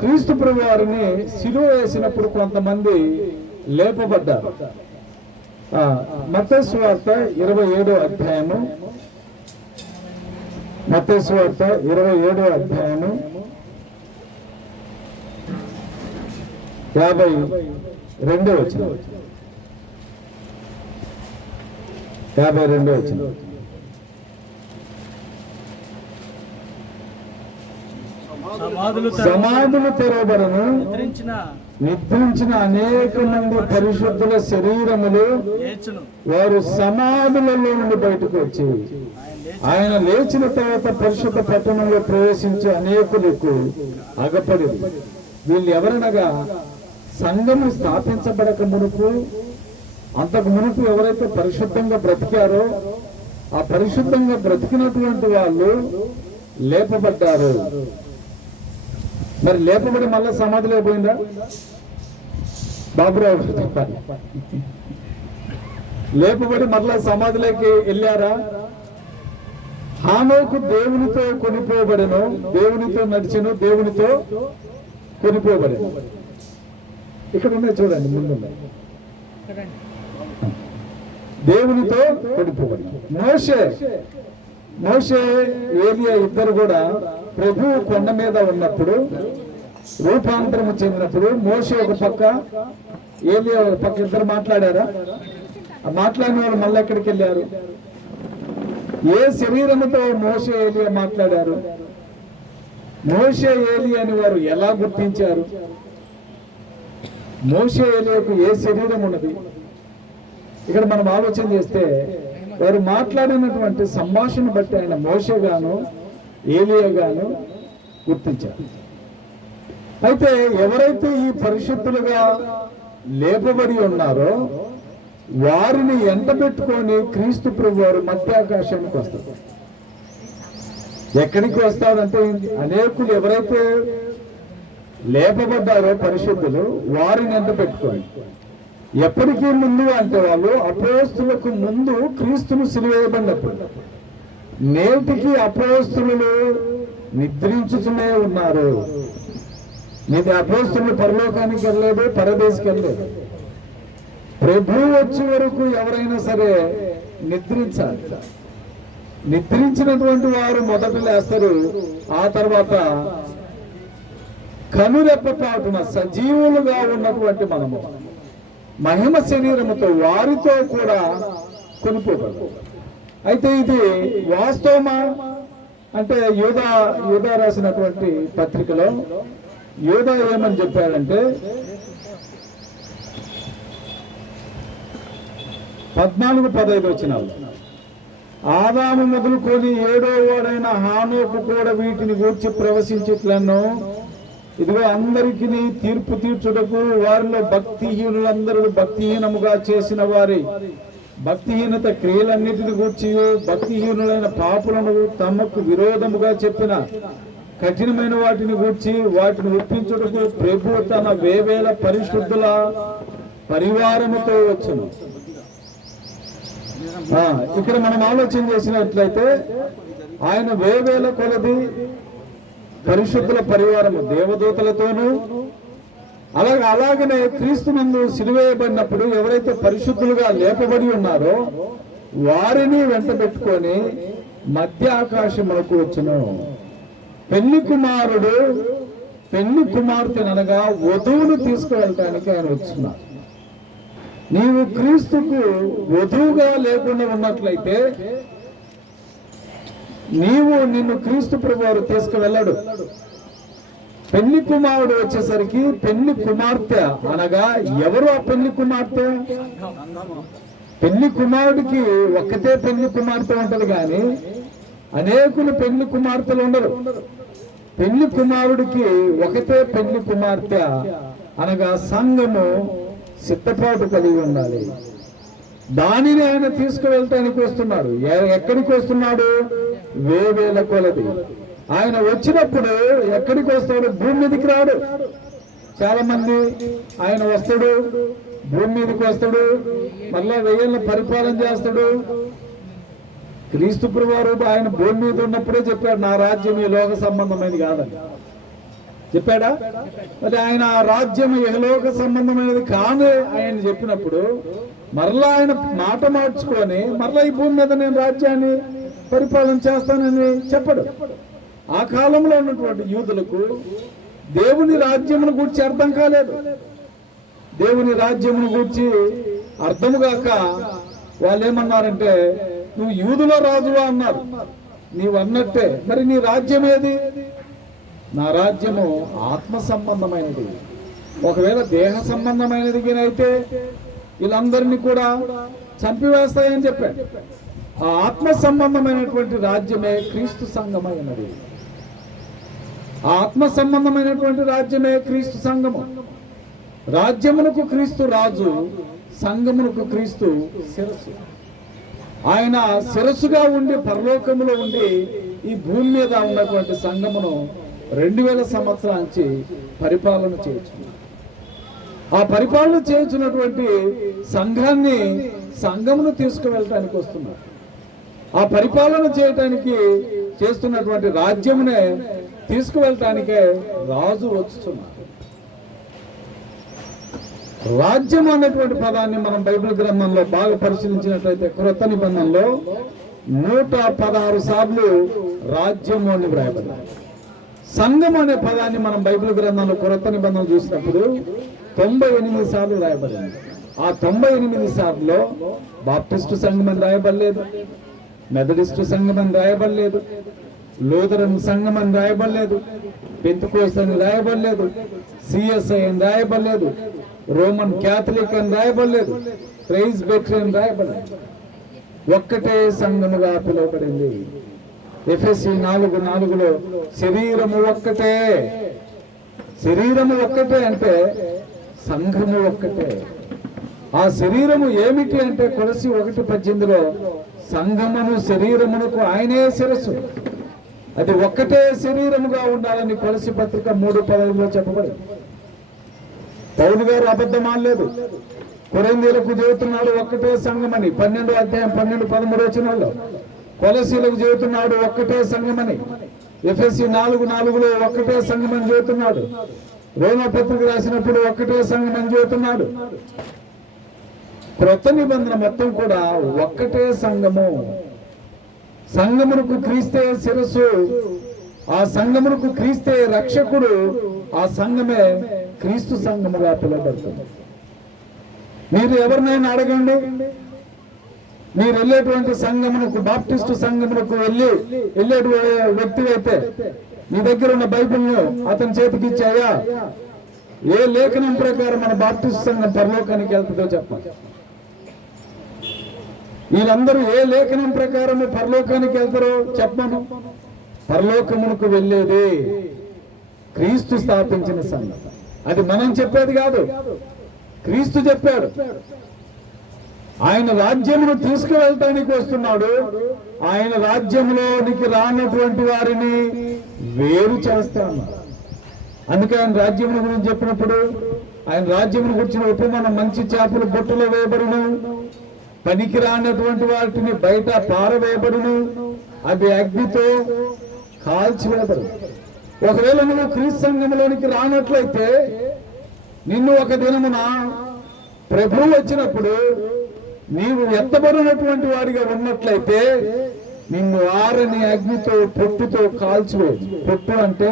క్రీస్తు ప్రభు వారిని శిలువ వేసినప్పుడు కొంతమంది లేపబడ్డారు. మత్తయి సువార్త 27వ అధ్యాయము, మత్తయి సువార్త 27వ అధ్యాయము 52వ వచనం. 52వ వచనం. సమాధులు తెరవబడను, నిద్రించిన అనేక మంది పరిశుద్ధుల శరీరములు వారు సమాధులలో నుండి బయటకు వచ్చి ఆయన లేచిన తర్వాత పరిశుద్ధ పట్టణంలో ప్రవేశించి అనేకులకు అగపడి. వీళ్ళు ఎవరనగా సంఘము స్థాపించబడక మునుపు, అంతకు మునుపు ఎవరైతే పరిశుద్ధంగా బ్రతికారో ఆ పరిశుద్ధంగా బ్రతికినటువంటి వాళ్ళు లేపబడ్డారు. మరి లేపబడి మళ్ళీ సమాధిలో పోయిందా? బాబురావు గారు చెప్పాలి. లేపబడి మళ్ళా సమాధిలోకి వెళ్ళారా? హానోకు దేవునితో కొనిపోబడను, దేవునితో నడిచెను, దేవునితో కొనిపోబడను. ఇక్కడ ఉన్నాయి చూడండి, ముందున్నాయి. దేవునితో కొనిపోబడను. మోషే ఏలియా ఇద్దరు కూడా ప్రభు కొండ మీద ఉన్నప్పుడు రూపాంతరము చెందినప్పుడు మోషే ఒక పక్క, ఏలియా ఒక పక్క, ఇద్దరు మాట్లాడారా? ఆ మాట్లాడిన వాళ్ళు మళ్ళీ ఎక్కడికి వెళ్ళారు? ఏ శరీరముతో మోషే ఏలియా మాట్లాడారు? మోషే ఏలియా అని వారు ఎలా గుర్తించారు? మోషే ఏలియాకు ఏ శరీరం ఉన్నది? ఇక్కడ మనం ఆలోచన చేస్తే వారు మాట్లాడినటువంటి సంభాషణ బట్టి ఆయన మోషే గాను ఏలియా గాను గుర్తించారు. అయితే ఎవరైతే ఈ పరిశుద్ధులుగా లేపబడి ఉన్నారో వారిని ఎంట పెట్టుకొని క్రీస్తు ప్రభు వారు మధ్యాకాశానికి వస్తారు. ఎక్కడికి వస్తారంటే అనేకులు ఎవరైతే లేపబడ్డారో పరిశుద్ధులు వారిని ఎంట పెట్టుకొని ఎప్పటికీ ముందు అంటే వాళ్ళు అపోస్తులకు ముందు క్రీస్తును సిలువేయబడినప్పుడు నేటికి అపోస్తులు నిద్రించుతూనే ఉన్నారు. నీది అపోస్తులు పరలోకానికి వెళ్ళలేదు, పరదేశికి వెళ్ళలేదు. ప్రభు వచ్చే వరకు ఎవరైనా సరే నిద్రించాలి. నిద్రించినటువంటి వారు మొదట లేస్తారు. ఆ తర్వాత కనురెప్పపాటున సజీవులుగా ఉన్నటువంటి మనము మహిమ శరీరముతో వారితో కూడా కొనుక్కోగలరు. అయితే ఇది వాస్తవమా అంటే యూదా రాసినటువంటి పత్రికలో యూదా ఏమని చెప్పాడంటే 14-15 వచనాలు, ఆదాము మొదలుకొని 7వ వాడైన హానోకు కూడా వీటిని గూర్చి ప్రవశించుట్లను, ఇదిగో అందరికీ తీర్పు తీర్చుటకు వారిలో భక్తిహీనులందరూ భక్తిహీనముగా చేసిన వారి భక్తిహీనత క్రియలన్నిటిని గూర్చి భక్తిహీనులైన పాపులను తమకు విరోధముగా చెప్పిన కఠినమైన వాటిని గూర్చి వాటిని ఒప్పించుటకు ప్రభు తన వేవేల పరిశుద్ధుల పరివారముతో వచ్చును. ఇక్కడ మనం ఆలోచన చేసినట్లయితే ఆయన వేవేల కొలది పరిశుద్ధుల పరివారము దేవదూతలతోనూ అలాగనే క్రీస్తునందు సిలువేయబడినప్పుడు ఎవరైతే పరిశుద్ధులుగా లేపబడి ఉన్నారో వారిని వెంట పెట్టుకొని మధ్య ఆకాశములకు వచ్చును. పెళ్లి కుమారుడు పెళ్లి కుమార్తెనగా వధువును తీసుకువెళ్ళటానికి ఆయన వచ్చున్నారు. నీవు క్రీస్తుకు వధువుగా లేకుండా ఉన్నట్లయితే నిన్ను క్రీస్తు ప్రభువారు తీసుకువెళ్ళడు. పెళ్లి కుమారుడు వచ్చేసరికి పెళ్లి కుమార్తె అనగా ఎవరు ఆ పెళ్లి కుమార్తె? పెళ్లి కుమారుడికి ఒక్కతే పెళ్లి కుమార్తె ఉంటది కానీ అనేకులు పెళ్లి కుమార్తెలు ఉండరు. పెళ్లి కుమారుడికి ఒకతే పెళ్లి కుమార్తె అనగా సంఘము సిద్ధపాటు కలిగి ఉండాలి. దానిని ఆయన తీసుకువెళ్ళటానికి వస్తున్నాడు. ఎక్కడికి వస్తున్నాడు? వేవేల కొలది. ఆయన వచ్చినప్పుడు ఎక్కడికి వస్తాడు? భూమి మీదకి రాడు. చాలా మంది ఆయన వస్తాడు, భూమి మీదకి వస్తాడు, మళ్ళా 1000 ఏళ్ళ పరిపాలన చేస్తాడు. క్రీస్తు ప్రభువారు ఆయన భూమి మీద ఉన్నప్పుడే చెప్పాడు, నా రాజ్యం ఈ లోక సంబంధమైనది కాదని చెప్పాడా? మరి ఆయన ఆ రాజ్యం ఇహలోక సంబంధమైనది కాదు ఆయన చెప్పినప్పుడు మరలా ఆయన మాట మార్చుకొని మరలా ఈ భూమి మీద నేను రాజ్యాన్ని పరిపాలన చేస్తానని చెప్పడు. ఆ కాలంలో ఉన్నటువంటి యూదులకు దేవుని రాజ్యమును గూర్చి అర్థం కాలేదు. దేవుని రాజ్యమును గూర్చి అర్థము కాక వాళ్ళు ఏమన్నారంటే, నువ్వు యూదుల రాజువా అన్నారు. నీవు అన్నట్టే, మరి నీ రాజ్యం ఏది? నా రాజ్యము ఆత్మ సంబంధమైనది. ఒకవేళ దేహ సంబంధమైనది అయితే వీళ్ళందరినీ కూడా చంపివేస్తాయని చెప్పాడు. ఆ ఆత్మ సంబంధమైనటువంటి రాజ్యమే క్రీస్తు సంఘమైనది. ఆత్మ సంబంధమైనటువంటి రాజ్యమే క్రీస్తు సంఘము. రాజ్యమునకు క్రీస్తు రాజు, సంఘమునకు క్రీస్తు శిరస్సు. ఆయన శిరస్సుగా ఉండి పరలోకములో ఉండి ఈ భూమి మీద ఉన్నటువంటి సంఘమును 2000 సంవత్సరాల నుంచి పరిపాలన చేయొచ్చు. ఆ పరిపాలన చేయించినటువంటి సంఘమును తీసుకువెళ్ళటానికి వస్తున్నారు. ఆ పరిపాలన చేయటానికి చేస్తున్నటువంటి రాజ్యమునే తీసుకువెళ్ళటానికే రాజు వస్తున్నారు. రాజ్యం అనేటువంటి పదాన్ని మనం బైబిల్ గ్రంథంలో బాగా పరిశీలించినట్లయితే క్రొత్త నిబంధనలో 116 సార్లు రాజ్యము అని వ్రాయబడింది. సంఘం అనే పదాన్ని మనం బైబిల్ గ్రంథంలో క్రొత్త నిబంధనలు చూసినప్పుడు 98 సార్లు రాయబడింది. ఆ 98 సార్లు బాప్టిస్టు సంఘం అని రాయబడలేదు, మెథడిస్టు సంఘం అని రాయబడలేదు, లూథరన్ సంఘం అని రాయబడలేదు, పెంతెకోస్తు అని రాయబడలేదు, సిఎస్ఐ అని రాయబడలేదు, రోమన్ క్యాథలిక్ అని రాయబడలేదు, ప్రైజ్ బెటర్ అని రాయబడలేదు. ఒక్కటే సంఘముగా పిలువబడింది. ఎఫెసీ 4:4 శరీరము ఒక్కటే. శరీరము ఒక్కటే అంటే సంఘము ఒక్కటే. ఆ శరీరము ఏమిటి అంటే కొలసి 1:18 సంఘమును శరీరమునకు ఆయనే శిరస్సు, అది ఒక్కటే శరీరముగా ఉండాలని కొలసి పత్రిక 3:15 చెప్పబడింది. పౌలు గారు అబద్ధం ఆడలేదు. కొరింథీయులకు చెబుతున్నాడు ఒక్కటే సంఘమని 12:13 కొలసీలకు చెబుతున్నాడు ఒక్కటే సంఘమని. ఎఫెసీ 4:4 ఒక్కటే సంఘమని చెబుతున్నాడు. రోమా పత్రిక రాసినప్పుడు ఒక్కటే సంఘమని చెబుతున్నాడు. క్రొత్త నిబంధన మొత్తం కూడా ఒక్కటే సంఘము. సంఘమునకు క్రీస్తే శిరస్సు, ఆ సంఘమునకు క్రీస్తే రక్షకుడు, ఆ సంఘమే క్రీస్తు సంఘముగా పిలువబడుతుంది. మీరు ఎవరినైనా అడగండి, మీరు వెళ్ళేటువంటి సంఘమునకు, బాప్టిస్టు సంఘమునకు వెళ్ళే వ్యక్తి అయితే మీ దగ్గర ఉన్న బైబిల్ను అతని చేతికి ఇచ్చాయా, ఏ లేఖనం ప్రకారం మన బాప్టిస్టు సంఘం పరలోకానికి వెళ్తుందో చెప్పండి. వీళ్ళందరూ ఏ లేఖనం ప్రకారం పరలోకానికి వెళ్తారో చెప్పను. పరలోకమునకు వెళ్ళేది క్రీస్తు స్థాపించిన సంఘం. అది మనం చెప్పేది కాదు, క్రీస్తు చెప్పాడు. ఆయన రాజ్యమును తీసుకువెళ్ళటానికి వస్తున్నాడు. ఆయన రాజ్యంలోనికి రానటువంటి వారిని వేరు చేస్తాను. అందుకే ఆయన రాజ్యముల గురించి చెప్పినప్పుడు ఆయన రాజ్యమును గురించిన ఉపమానం, మంచి చేపలు బొట్టులో వేయబడును, పనికి రానటువంటి వాటిని బయట పారవేయబడును, అవి అగ్నితో కాల్చివేయబడు. ఒకవేళ నువ్వు క్రీస్తు సంఘంలోనికి రానట్లయితే, నిన్ను ఒక దినమున ప్రభువు వచ్చినప్పుడు నీవు ఎత్తబడినటువంటి వాడిగా ఉన్నట్లయితే నిన్ను ఆరని అగ్నితో పొట్టుతో కాల్చివేయదు. పొట్టు అంటే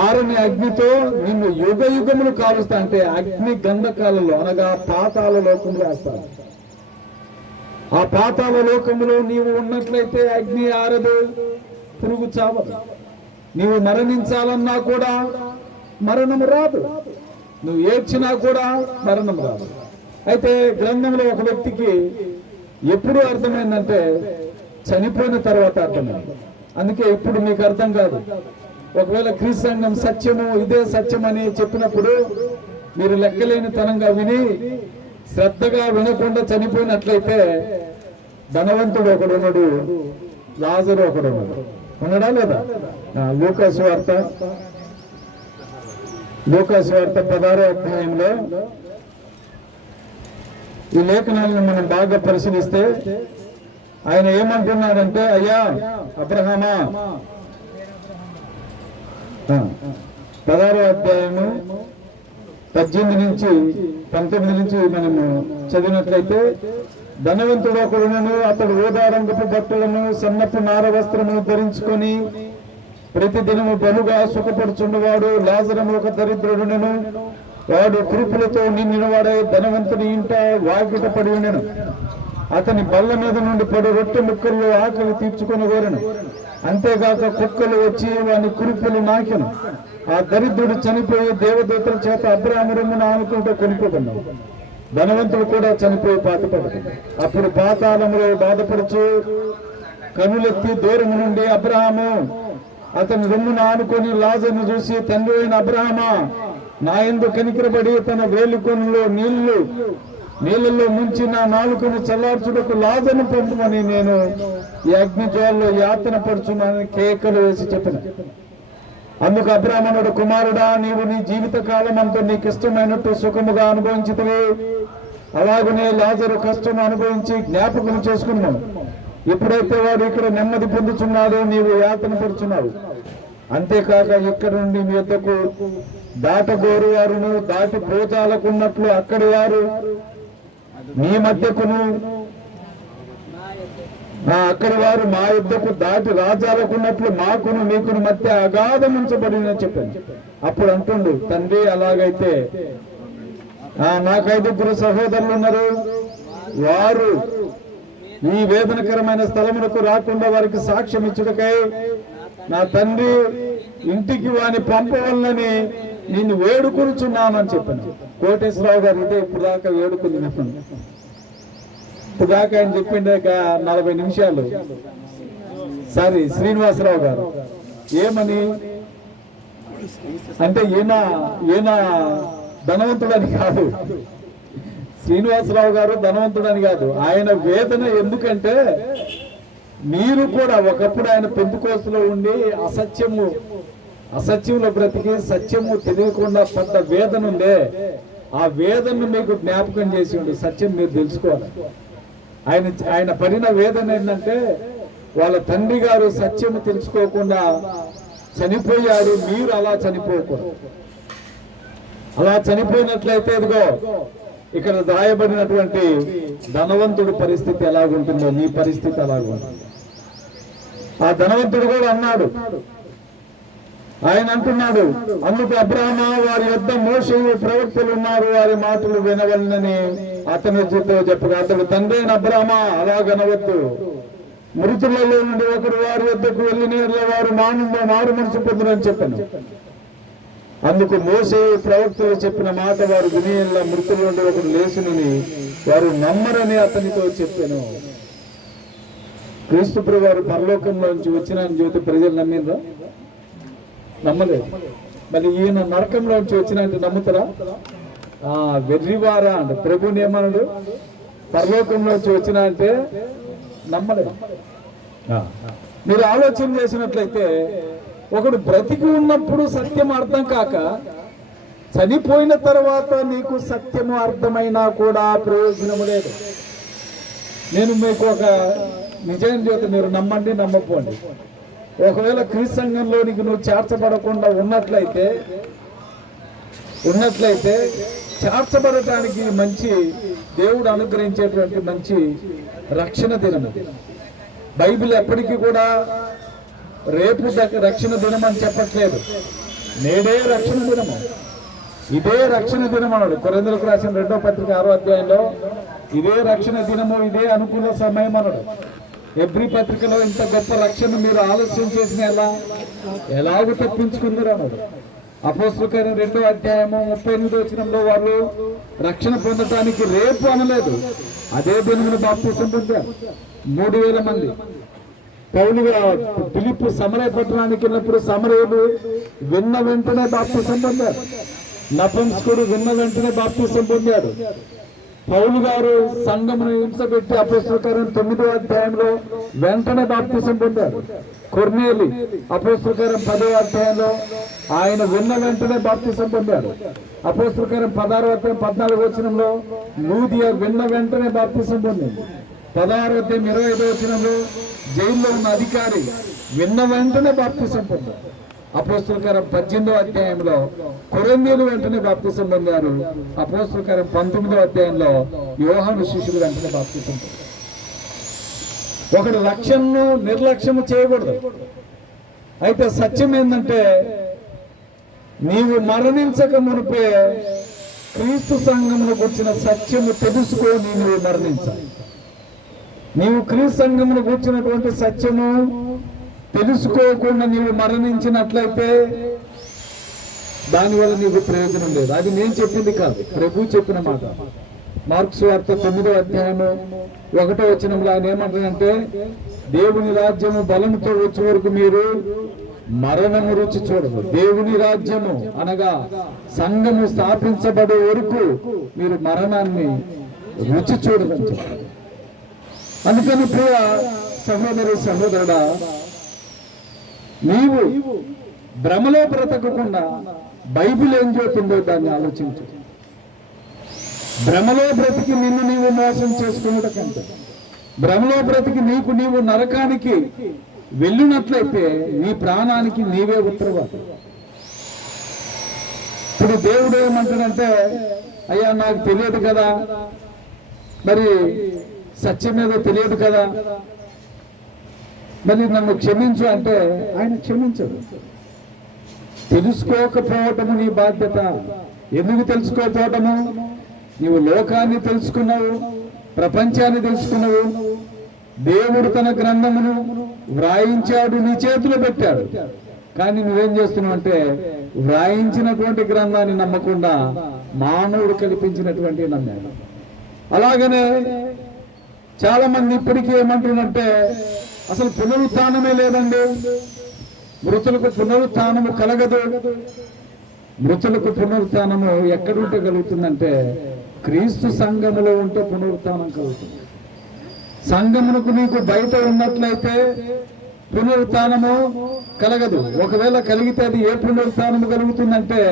ఆరని అగ్నితో నిన్ను యుగ యుగములు కాలుస్తా, అంటే అగ్ని గంధకాలలో అనగా పాతాళ లోకంలో వేస్తాను. ఆ పాతాళ లోకములో నీవు ఉన్నట్లయితే అగ్ని ఆరదు, పురుగు చావదు. నీవు మరణించాలన్నా కూడా మరణము రాదు, నువ్వు ఏడ్చినా కూడా మరణం రాదు. అయితే గ్రంథంలో ఒక వ్యక్తికి ఎప్పుడు అర్థమైందంటే చనిపోయిన తర్వాత అర్థమైంది. అందుకే ఇప్పుడు మీకు అర్థం కాదు. ఒకవేళ క్రీస్తు సంఘం సత్యము, ఇదే సత్యం అని చెప్పినప్పుడు మీరు లెక్కలేని తనంగా విని శ్రద్ధగా వినకుండా చనిపోయినట్లయితే ధనవంతుడు ఒకడు ఉన్నాడు, లాజరు ఒకడు ఉన్నాడు. ఉన్నాడా లేదా? లూకాసు వార్త 16వ అధ్యాయంలో ఈ లేఖనాలను మనం బాగా పరిశీలిస్తే ఆయన ఏమంటున్నాడంటే, అయ్యా అబ్రహామా, 16వ అధ్యాయము 18 నుంచి 19 నుంచి మనము చదివినట్లయితే, ధనవంతుడు ఒకడును, అతడు ఊదా రంగుపు బట్టలను సన్నపు నార వస్త్రము ధరించుకొని ప్రతిదినము బలుగా సుఖపడుచుండవాడు. లాజరము ఒక దరిద్రుడును, వాడు కురుపులతో నిండిన వాడే ధనవంతుని ఇంట వాకిట పడి ఉండెను. అతని బల్ల మీద నుండి పడు రొట్టె ముక్కల్లో ఆకలి తీర్చుకొని కోరెను. అంతేగాక కుక్కలు వచ్చి వాని కురుపులు నాకెను. ఆ దరిద్రుడు చనిపోయి దేవదూతల చేత అబ్రాహాము రొమ్మున ఆనుకుంటూ కొనుక్కున్నాడు. ధనవంతుడు కూడా చనిపోయి పాతిపడ్డాడు. అప్పుడు పాతాళములో బాధపడుచు కనులెత్తి దూరము నుండి అబ్రాహాము అతని రొమ్మున ఆనుకొని లాజరును చూసి, తండ్రి అయిన అబ్రాహామా, నా యందు కనికరపడి తన వేలుకొనలో నీళ్ళల్లో ముంచి నా నాలుకను చల్లార్చుటకు లాజరును పంపమని నేను ఈ అగ్ని జ్వాలలో యాతన పడుచున్నానని కేకలు వేసి చెప్పిన. అందుకు అబ్రాహాముడు, కుమారుడా, నీవు నీ జీవిత కాలం అంతా నీకు ఇష్టమైనట్టు సుఖముగా అనుభవించితివి. అలాగనే లాజరు కష్టం అనుభవించి జ్ఞాపకం చేసుకున్నాను. ఎప్పుడైతే వాడు ఇక్కడ నెమ్మది పొందుతున్నాడో నీవు యాతన పడుచున్నావు. అంతేకాక ఇక్కడ నుండి మీ యొద్దకు దాటగోరు వారును దాటి పోతాలకున్నట్లు అక్కడి వారు మీ మధ్యకును, అక్కడి వారు మా యుద్ధకు దాటి రాజాలకున్నట్లు మాకును మీకును మధ్య అగాధం ఉంచబడిన చెప్పాను. అప్పుడు అంటుండు, తండ్రి అలాగైతే నాకు 5 సహోదరులు ఉన్నారు. వారు ఈ వేదనకరమైన స్థలములకు రాకుండా వారికి సాక్ష్యం ఇచ్చుటకై నా తండ్రి ఇంటికి వాని పంపవల్లని నేను వేడుకొనుచున్నానని చెప్పాను. కోటేశ్వరరావు గారు ఇదే ఇప్పుడు దాకా వేడుకుంది. ఇప్పుడు దాకా ఆయన చెప్పిండే 40 నిమిషాలు. సారీ, శ్రీనివాసరావు గారు ఏమని అంటే ఈయన ధనవంతుడని కాదు, శ్రీనివాసరావు గారు ధనవంతుడని కాదు. ఆయన వేదన ఎందుకంటే మీరు కూడా ఒకప్పుడు ఆయన పెందుకోసలో ఉండి అసత్యంలో బ్రతికి సత్యము తెలియకుండా పడ్డ వేదన ఉందే, ఆ వేదనను మీకు జ్ఞాపకం చేసి ఉండి సత్యం మీరు తెలుసుకోవాలి. ఆయన పడిన వేదన ఏంటంటే వాళ్ళ తండ్రి గారు సత్యము తెలుసుకోకుండా చనిపోయారు. మీరు అలా చనిపోకూడదు. అలా చనిపోయినట్లయితే ఇదిగో ఇక్కడ రాయబడినటువంటి ధనవంతుడి పరిస్థితి ఎలాగుంటుందో మీ పరిస్థితి అలాగుంటుంది. ఆ ధనవంతుడు కూడా అన్నాడు, ఆయన అంటున్నాడు, అందుకు అబ్రహామా వారి యొద్ద మోషేయు ప్రవక్తలు ఉన్నారు, వారి మాటలు వినవలనని అతనితో చెప్పగా అతడు తండ్రి అయిన అబ్రహామా అలాగనవద్దు, మృతులలో నుండి ఒకరు వారి వద్దకు వెళ్ళిన వారు మారు మనసు పొందునని చెప్పాను. అందుకు మోషేయు ప్రవక్తలు చెప్పిన మాట వారు వినియల్లా మృతుల నుండి ఒకరు లేచునని వారు నమ్మరని అతనితో చెప్పాను. క్రీస్తు ప్రభు వారు పరలోకంలో నుంచి వచ్చిన జ్యోతి ప్రజలు నమ్మిందా? నమ్మలేదు. మరి ఈయన నరకంలో నుంచి వచ్చినట్టు నమ్ముతారా? వెర్రివారా అంటే ప్రభుని ఏమన్నాడు? పరలోకంలో నుంచి వచ్చిన అంటే నమ్మలేదు. మీరు ఆలోచన చేసినట్లయితే ఒకడు బ్రతికి ఉన్నప్పుడు సత్యం అర్థం కాక చనిపోయిన తర్వాత నీకు సత్యము అర్థమైనా కూడా ప్రయోజనము లేదు. నేను మీకు ఒక నిజం చేత మీరు నమ్మండి నమ్మకపోండి. ఒకవేళ క్రీస్తు సంఘంలోనికి నువ్వు చేర్చబడకుండా ఉన్నట్లయితే చేర్చబడటానికి మంచి దేవుడు అనుగ్రహించేటువంటి మంచి రక్షణ దినము. బైబిల్ ఎప్పటికీ కూడా రేపు రక్షణ దినం అని చెప్పట్లేదు. నేడే రక్షణ దినము, ఇదే రక్షణ దినం అన్నాడు. కొరింథీయులకు రాసిన 2వ పత్రిక 6వ అధ్యాయంలో ఇదే రక్షణ దినము, ఇదే అనుకూల సమయం అన్నాడు. ఎబ్రీ పత్రికలో ఇంత గొప్ప రక్షణ మీరు ఆలస్యం చేసిన ఎలాగూ తప్పించుకుందరు అన్నాడు. అపోస్తలుల కార్యం 2వ అధ్యాయము 38వ వచనంలో వాళ్ళు రక్షణ పొందటానికి రేపు అనలేదు, అదే దినమును బాప్తిసం పొందారు 3000 మంది. పౌలుగా ఫిలిప్పు సమరయ పట్టణానికి వెళ్ళినప్పుడు సమరయులు విన్న వెంటనే బాప్తిసం పొందారు. నపుంసకుడు విన్న వెంటనే బాప్తిసం పొందాడు. పౌలు గారు సంఘమును హింసపెట్టి అపోస్తలుల కార్యం 9వ అధ్యాయంలో వెంటనే బాప్తిసం పొందారు. కొర్నేలి అపోస్తలుల కార్యం 10వ అధ్యాయంలో ఆయన విన్న వెంటనే బాప్తిసం పొందాడు. అపోస్తలుల కార్యం 16వ అధ్యాయం 14వ వచనంలో లూదియా విన్న వెంటనే బాప్తిసం పొందింది. 16వ అధ్యాయం 25వ వచనంలో జైల్లో ఉన్న అధికారి విన్న వెంటనే బాప్తిసం పొందారు. అపోస్తలుల కార్యం 18వ అధ్యాయంలో కొరింథీయులు వెంటనే బాప్తిసం పొందారు. అపోస్తలుల కార్యం 19వ అధ్యాయంలో యోహాను శిష్యులు వెంటనే బాప్తిసం పొందారు. ఒకడు లక్ష్యంను నిర్లక్ష్యము చేయకూడదు. అయితే సత్యం ఏంటంటే నీవు మరణించక మునిపే క్రీస్తు సంఘమును కూర్చిన సత్యము తెలుసుకొని నీవు మరణించాలి. నీవు క్రీస్తు సంఘమును కూర్చున్నటువంటి సత్యము తెలుసుకోకుండా నీవు మరణించినట్లయితే దానివల్ల నీకు ప్రయోజనం లేదు. అది నేను చెప్పింది కాదు, ప్రభు చెప్పిన మాట. మార్కు సువార్త 9వ అధ్యాయము 1వ వచనంలో ఆయన ఏమంటాడంటే దేవుని రాజ్యము బలముతో వచ్చే వరకు మీరు మరణము రుచి చూడదు. దేవుని రాజ్యము అనగా సంఘము స్థాపించబడే వరకు మీరు మరణాన్ని రుచి చూడవచ్చు. అందుకని ప్రియ సహోదరి సహోదరుడా, నీవు భ్రమలో బ్రతకకుండా బైబిల్ ఏం చెబుతుందో దాన్ని ఆలోచించు. భ్రమలో బ్రతికి నిన్ను నీవు మోసం చేసుకున్నట కంటే భ్రమలో బ్రతికి నీవు నరకానికి వెళ్ళినట్లయితే నీ ప్రాణానికి నీవే ఉత్తరవాది. ఇప్పుడు దేవుడు ఏమంటాడంటే, అయ్యా నాకు తెలియదు కదా, మరి సత్యం ఏదో తెలియదు కదా, మరి నన్ను క్షమించు అంటే ఆయన క్షమించడు. తెలుసుకోకపోవటము నీ బాధ్యత. ఎందుకు తెలుసుకోకపోవటము? నీవు లోకాన్ని తెలుసుకున్నావు, ప్రపంచాన్ని తెలుసుకున్నావు. దేవుడు తన గ్రంథమును వ్రాయించాడు, నీ చేతిలో పెట్టాడు. కానీ నువ్వేం చేస్తున్నావు అంటే వ్రాయించినటువంటి గ్రంథాన్ని నమ్మకుండా మానవుడు కల్పించినటువంటి నమ్మాడు. అలాగనే చాలా మంది ఇప్పటికీ ఏమంటున్నారంటే అసలు పునరుత్థానమే లేదండి, మృతులకు పునరుత్థానము కలగదు. మృతులకు పునరుత్థానము ఎక్కడుంటే కలుగుతుందంటే క్రీస్తు సంఘములో ఉంటే పునరుత్థానం కలుగుతుంది. సంఘమునకు నీకు బయట ఉన్నట్లయితే పునరుత్థానము కలగదు. ఒకవేళ కలిగితే అది ఏ పునరుత్థానము కలుగుతుందంటే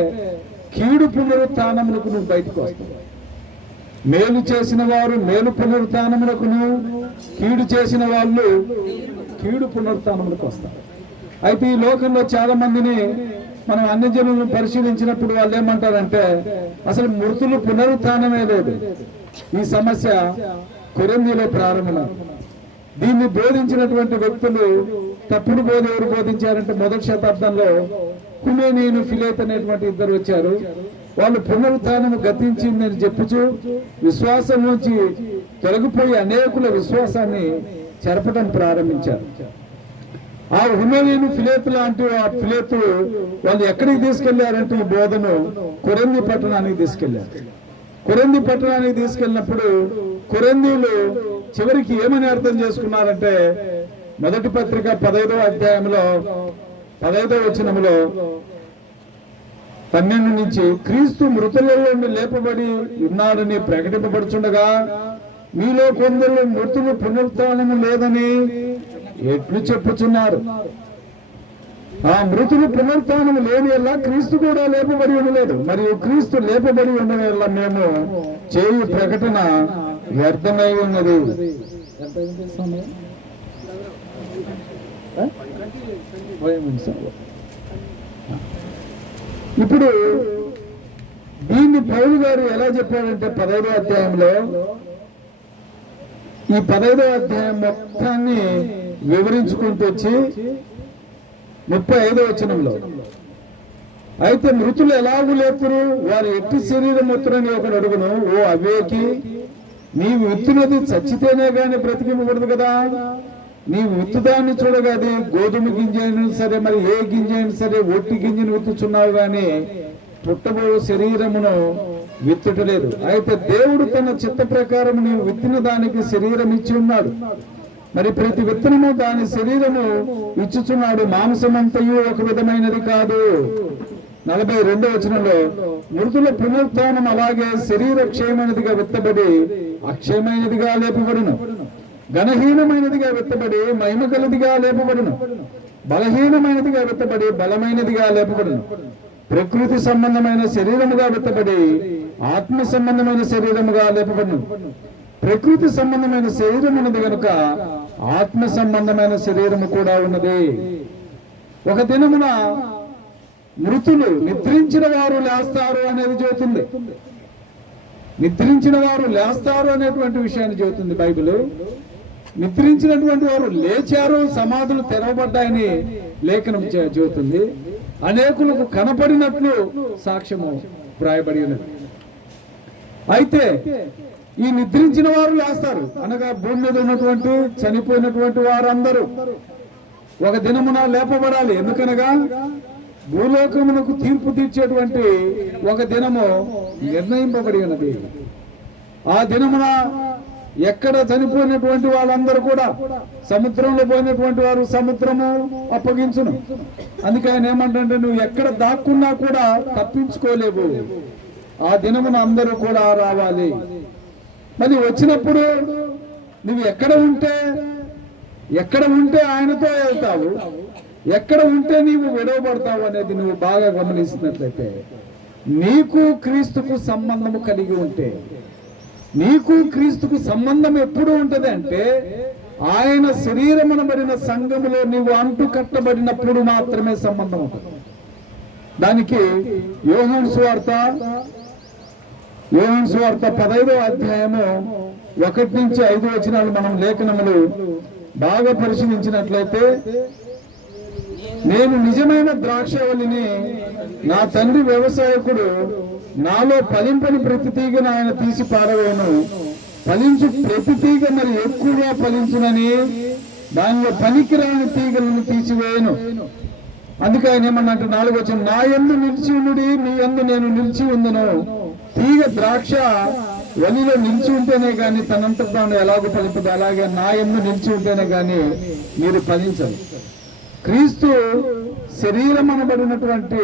కీడు పునరుత్థానమునకు నువ్వు బయటకు వస్తావు. మేలు చేసిన వారు మేలు పునరుత్థానమునకును, కీడు చేసిన వాళ్ళు కీడు పునరుత్థానములకు వస్తారు. అయితే ఈ లోకంలో చాలా మందిని మనం అన్ని జనులను పరిశీలించినప్పుడు వాళ్ళు ఏమంటారంటే అసలు మృతులు పునరుత్థానమే లేదు. ఈ సమస్య కొరింథీలో ప్రారంభమైంది. దీన్ని బోధించినటువంటి వ్యక్తులు తప్పుడు బోధ ఎవరు బోధించారంటే మొదటి శతాబ్దంలో హుమేనీయును ఫిలేత్ అనేటువంటి ఇద్దరు వచ్చారు. వాళ్ళు పునరుత్థానము గతించిందని చెప్పుచు విశ్వాసం నుంచి తొలగిపోయి అనేకుల విశ్వాసాన్ని చెరపడం ప్రారంభించారు. ఆ హుమేనీయును ఫిలేత్ లాంటి ఆ ఫిలేతు వాళ్ళు ఎక్కడికి తీసుకెళ్లారంటే ఈ బోధను కొరింథీ పట్టణానికి తీసుకెళ్లారు. కొరింథీ పట్టణానికి తీసుకెళ్ళినప్పుడు కొరింథీలు చివరికి ఏమని అర్థం చేసుకున్నారంటే మొదటి పత్రిక 15వ అధ్యాయంలో 15వ వచనములో 12 నుంచి క్రీస్తు మృతులలో నుండి లేపబడి ఉన్నాడని ప్రకటింపబడుచుండగా మీలో కొందరు మృతులు పునరుత్థానము లేదని ఎట్లు చెప్పుచున్నారు. ఆ మృతులు పునరుత్థానము లేని వల్ల క్రీస్తు కూడా లేపబడి ఉండలేదు. మరియు క్రీస్తు లేపబడి ఉండడం వల్ల మేము చేయు ప్రకటన వ్యర్థమై ఉన్నది. ఇప్పుడు దీన్ని పౌలు గారు ఎలా చెప్పారంటే 15వ అధ్యాయంలో ఈ 15వ అధ్యాయం మొత్తాన్ని వివరించుకుంటూ వచ్చి 35వ వచనంలో అయితే మృతులు ఎలాగూ లేపురు, వారు ఎట్టి శరీరం ఎత్తురని ఒకడు అడుగును. ఓ అవేకి, నీవు విత్తునది చచ్చితేనే గాని బ్రతికింపబడదు కదా. నీవు విత్తుదాన్ని చూడగా అది గోధుమ గింజ అయినా సరే, మరి ఏ గింజ అయినా సరే ఒట్టి గింజను విత్తుచున్నావు గాని పుట్టబో శరీరమును విత్తుటలేదు. అయితే దేవుడు తన చిత్త ప్రకారం నీవు విత్తిన దానికి శరీరం ఇచ్చి ఉన్నాడు. మరి ప్రతి విత్తనము దాని శరీరము ఇచ్చుచున్నాడు. మాంసమంతయు ఒక విధమైనది కాదు. 42వ వచనంలో మృతుల పునరుత్థానం అలాగే శరీర క్షయమైనదిగా విత్తబడి అక్షయమైనదిగా లేపబడును, ఘనహీనమైనదిగా విత్తబడి మహిమ గలదిగా లేపబడును, బలహీనమైనదిగా విత్తబడి బలమైనదిగా లేపబడును. ప్రకృతి సంబంధమైన శరీరముగా విత్తబడి ఆత్మ సంబంధమైన శరీరముగా లేపబడును. ప్రకృతి సంబంధమైన శరీరం ఉన్నది కనుక ఆత్మ సంబంధమైన శరీరము కూడా ఉన్నది. ఒక దినమున మృతులు నిద్రించిన వారు లేస్తారు అనేది చెబుతుంది. నిద్రించిన వారు లేస్తారు అనేటువంటి విషయాన్ని చెబుతుంది బైబిల్. నిద్రించినటువంటి వారు లేచారు, సమాధులు తెరవబడ్డాయని లేఖనం చెబుతుంది. అనేకులకు కనపడినట్లు సాక్ష్యము వ్రాయబడి ఉన్నది. అయితే ఈ నిద్రించిన వారు లేస్తారు అనగా భూమి మీద ఉన్నటువంటి చనిపోయినటువంటి వారందరూ ఒక దినమున లేపబడాలి. ఎందుకనగా భూలోకమునకు తీర్పు తీర్చేటువంటి ఒక దినము నిర్ణయింపబడి ఉన్నది. ఆ దినమున ఎక్కడ చనిపోయినటువంటి వాళ్ళందరూ కూడా సముద్రంలో పోయినటువంటి వారు సముద్రము అప్పగించును. అందుకే ఆయన ఏమంటే నువ్వు ఎక్కడ దాక్కున్నా కూడా తప్పించుకోలేవు. ఆ దినమున అందరూ కూడా రావాలి. మరి వచ్చినప్పుడు నువ్వు ఎక్కడ ఉంటే ఆయనతో వెళ్తావు, ఎక్కడ ఉంటే నీవు విడవబడతావు అనేది నువ్వు బాగా గమనిస్తున్నట్లయితే నీకు క్రీస్తుకు సంబంధము కలిగి ఉంటే, నీకు క్రీస్తుకు సంబంధం ఎప్పుడు ఉంటది అంటే ఆయన శరీరమనబడిన సంఘములో నీవు అంటు కట్టబడినప్పుడు మాత్రమే సంబంధం ఉంటుంది. దానికి యోహాను సువార్త 15వ అధ్యాయము 1 నుంచి 5 వచనాలు మనం లేఖనములు బాగా పరిశీలించినట్లయితే నేను నిజమైన ద్రాక్షవల్లిని, నా తండ్రి వ్యవసాయకుడు. నాలో ఫలింపని ప్రతి తీగను ఆయన తీసి పారవేను, ఫలించు ప్రతి తీగ మరి ఎక్కువగా ఫలించునని దానిలో పనికిరాని తీగలను తీసివేయను. అందుకే ఆయన ఏమన్నట్టు 4వ వచనం, నా యందు నిలిచి ఉండుడి, మీ యందు నేను నిలిచి ఉందును. తీగ ద్రాక్ష వలిలో నిలిచి ఉంటేనే గాని తనంత తాను ఎలాగో ఫలింపదు, అలాగే నా యందు నిలిచి ఉంటేనే గాని మీరు ఫలించరు. క్రీస్తు శరీరం అనబడినటువంటి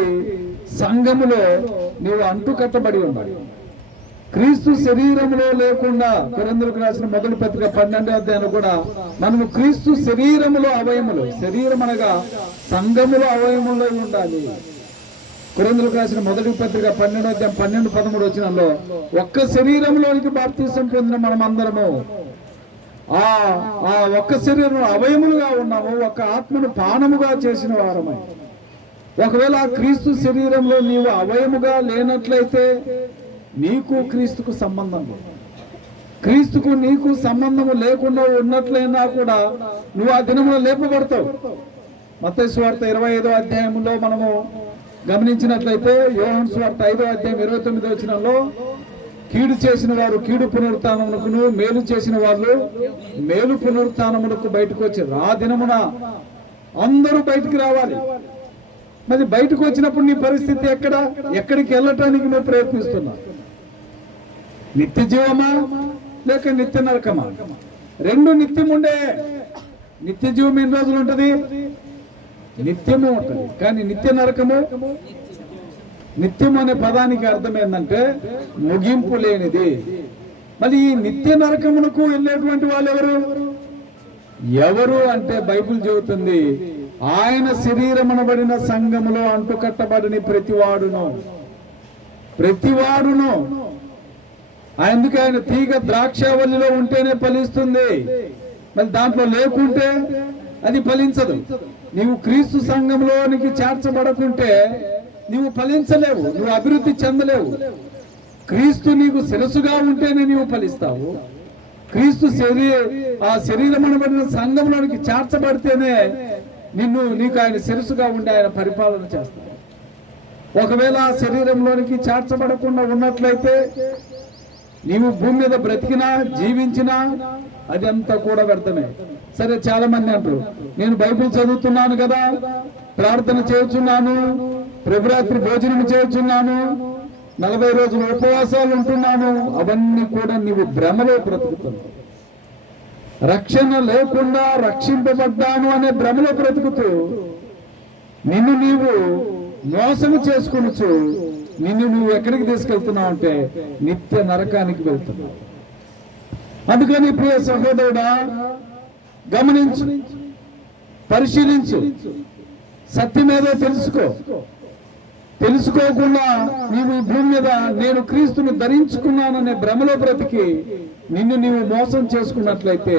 సంఘములో నీవు అంటుకట్టబడి ఉండాలి. క్రీస్తు శరీరంలో లేకుండా కొరింథీయులకు రాసిన మొదటి పత్రిక 12వ అధ్యాయంలో కూడా మనము క్రీస్తు శరీరములో అవయములు, శరీరం అనగా సంఘములో అవయములో ఉండాలి. కొరింథీయులకు రాసిన మొదటి పత్రిక 12వ అధ్యాయం 12-13 వచనంలో ఒక్క శరీరంలోనికి బాప్తిసం పొందిన మనం అందరము ఆ ఒక్క శరీరం అవయములుగా ఉన్నాము, ఒక ఆత్మను పానముగా చేసిన వారమై. ఒకవేళ ఆ క్రీస్తు శరీరంలో నీవు అవయముగా లేనట్లయితే నీకు క్రీస్తుకు సంబంధం లేదు. క్రీస్తుకు నీకు సంబంధము లేకుండా ఉన్నట్లయినా కూడా నువ్వు ఆ దినములో లేపబడతావు. మత్తయి సువార్త 25వ అధ్యాయంలో మనము గమనించినట్లయితే యోహాను సువార్త 5వ అధ్యాయం 29వ వచనంలో కీడు చేసిన వారు కీడు పునరుత్థానమునకును, మేలు చేసిన వాళ్ళు మేలు పునరుత్థానమునకు బయటకు వచ్చారు. ఆ దినమున అందరూ బయటికి రావాలి. మరి బయటకు వచ్చినప్పుడు నీ పరిస్థితి ఎక్కడికి వెళ్ళటానికి నువ్వు ప్రయత్నిస్తున్నావు? నిత్య జీవమా లేక నిత్య నరకమా? రెండు నిత్యం ఉండే. నిత్య జీవం ఎన్ని రోజులు ఉంటది? నిత్యము ఉంటది. కానీ నిత్య నరకము, నిత్యం అనే పదానికి అర్థం ఏంటంటే ముగింపు లేనిది. మరి ఈ నిత్య నరకమునకు వెళ్ళేటువంటి వాళ్ళు ఎవరు అంటే బైబిల్ చెబుతుంది, ఆయన శరీరం అనబడిన సంఘములో అంటుకట్టబడిన ప్రతివాడును. అందుకే ఆయన తీగ ద్రాక్షావల్లిలో ఉంటేనే ఫలిస్తుంది. మరి దాంట్లో లేకుంటే అది ఫలించదు. నీవు క్రీస్తు సంఘంలోనికి చేర్చబడకుంటే నీవు ఫలించలేవు, నువ్వు అభివృద్ధి చెందలేవు. క్రీస్తు నీకు శిరస్సుగా ఉంటేనే నీవు ఫలిస్తావు. క్రీస్తు ఆ శరీరం అనబడిన సంఘంలోనికి చేర్చబడితేనే నీకు ఆయన శిరస్సుగా ఉండి ఆయన పరిపాలన చేస్తాడు. ఒకవేళ ఆ శరీరంలోనికి చేర్చబడకుండా ఉన్నట్లయితే నీవు భూమి మీద బ్రతికినా జీవించినా అది అంతా కూడా వ్యర్థమే. సరే, చాలా మంది అంటారు, నేను బైబిల్ చదువుతున్నాను కదా, ప్రార్థన చేస్తున్నాను, ప్రభురాత్రి భోజనం చేస్తున్నాను, 40 రోజులు ఉపవాసాలు ఉంటున్నాను, అవన్నీ కూడా నీవు భ్రమలో బ్రతుకుతున్నావు. రక్షణ లేకుండా రక్షింపబడ్డాను అనే భ్రమలో బ్రతుకుతూ నిన్ను నీవు మోసం చేసుకొనొచ్చు. నిన్ను నువ్వు ఎక్కడికి తీసుకెళ్తున్నావు అంటే నిత్య నరకానికి వెళ్తున్నావు. అందుకని ప్రియ సహోదరుడా, గమనించు, పరిశీలించు, సత్యమేదో తెలుసుకోకుండా నీవు ఈ భూమి మీద నేను క్రీస్తుని ధరించుకున్నాననే భ్రమలో బ్రతికి నిన్ను నీవు మోసం చేసుకున్నట్లయితే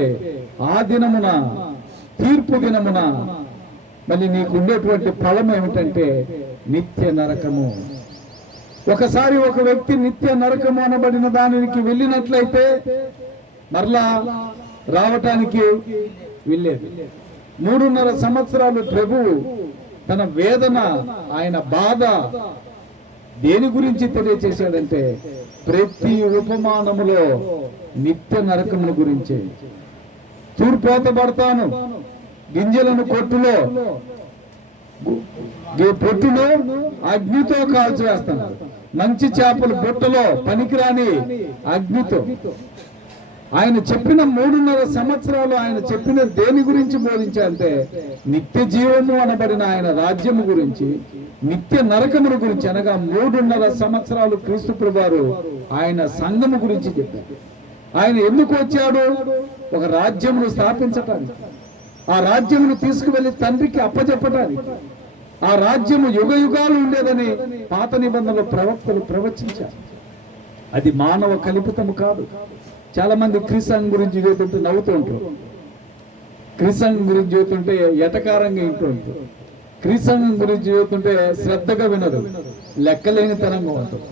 ఆ దినమున, తీర్పు దినమున మళ్ళీ నీకు ఉండేటువంటి ఫలం ఏమిటంటే నిత్య నరకము. ఒకసారి ఒక వ్యక్తి నిత్య నరకము అనబడిన దానికి వెళ్ళినట్లయితే మరలా రావటానికి వెళ్ళేది. 3.5 సంవత్సరాలు ప్రభువు తన వేదన, ఆయన బాధ దేని గురించి తెలియచేశాడంటే ప్రతి ఉపమానములో నిత్య నరకముల గురించే. తూర్పోతబడతాను, గింజలను పొట్టులో అగ్నితో కాల్చివేస్తాను, మంచి చేపలు బుట్టలో పనికిరాని అగ్నితో. ఆయన చెప్పిన 3.5 సంవత్సరాలు ఆయన చెప్పిన దేని గురించి బోధించాలంటే నిత్య జీవము అనబడిన ఆయన రాజ్యము గురించి, నిత్య నరకముల గురించి. అనగా 3.5 సంవత్సరాలు క్రీస్తు ప్రభువారు ఆయన సంఘము గురించి చెప్పారు. ఆయన ఎందుకు వచ్చాడు? ఒక రాజ్యమును స్థాపించటానికి, ఆ రాజ్యమును తీసుకువెళ్లి తండ్రికి అప్పచెప్పటానికి. ఆ రాజ్యము యుగ యుగాలు ఉండేదని పాత నిబంధనలో ప్రవక్తలు ప్రవచించారు. అది మానవ కల్పితము కాదు. చాలా మంది క్రీస్తు గురించి చదువుతుంటే నవ్వుతూ ఉంటారు, క్రీస్తు గురించి చదువుతుంటే ఎటకారంగా ఇంటూ ఉంటారు, క్రీస్తు గురించి చదువుతుంటే శ్రద్ధగా వినరు, లెక్కలేని తరంగా ఉంటారు.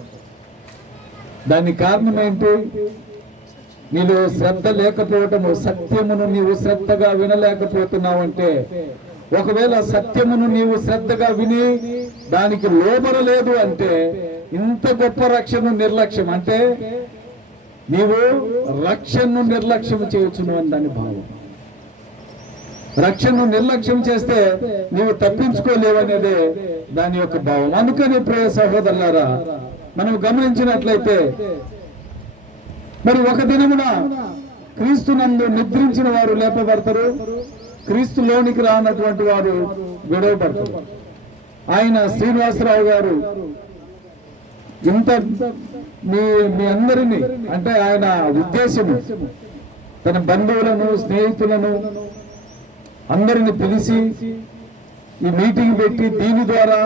దానికి కారణం ఏంటి? నీలో శ్రద్ధ లేకపోవటము, సత్యమును నీవు శ్రద్ధగా వినలేకపోతున్నావు అంటే ఒకవేళ సత్యమును నీవు శ్రద్ధగా విని దానికి లోబడలేదు అంటే ఇంత గొప్ప రక్షణ నిర్లక్ష్యం, అంటే నీవు రక్షణను నిర్లక్ష్యం చేయొచ్చును అని దాని భావం. రక్షణను నిర్లక్ష్యం చేస్తే నీవు తప్పించుకోలేవనేదే దాని యొక్క భావం. అందుకని ప్రియ సహోదరులారా, మనం గమనించినట్లయితే మరి ఒక దినమున క్రీస్తునందు నిద్రించిన వారు లేపబడతారు, క్రీస్తులోనికి రానటువంటి వారు విడవబడతారు. ఆయన శ్రీనివాసరావు గారు ఇంత మీ అందరినీ, అంటే ఆయన ఉద్దేశము తన బంధువులను స్నేహితులను అందరిని పిలిచి ఈ మీటింగ్ పెట్టి దీని ద్వారా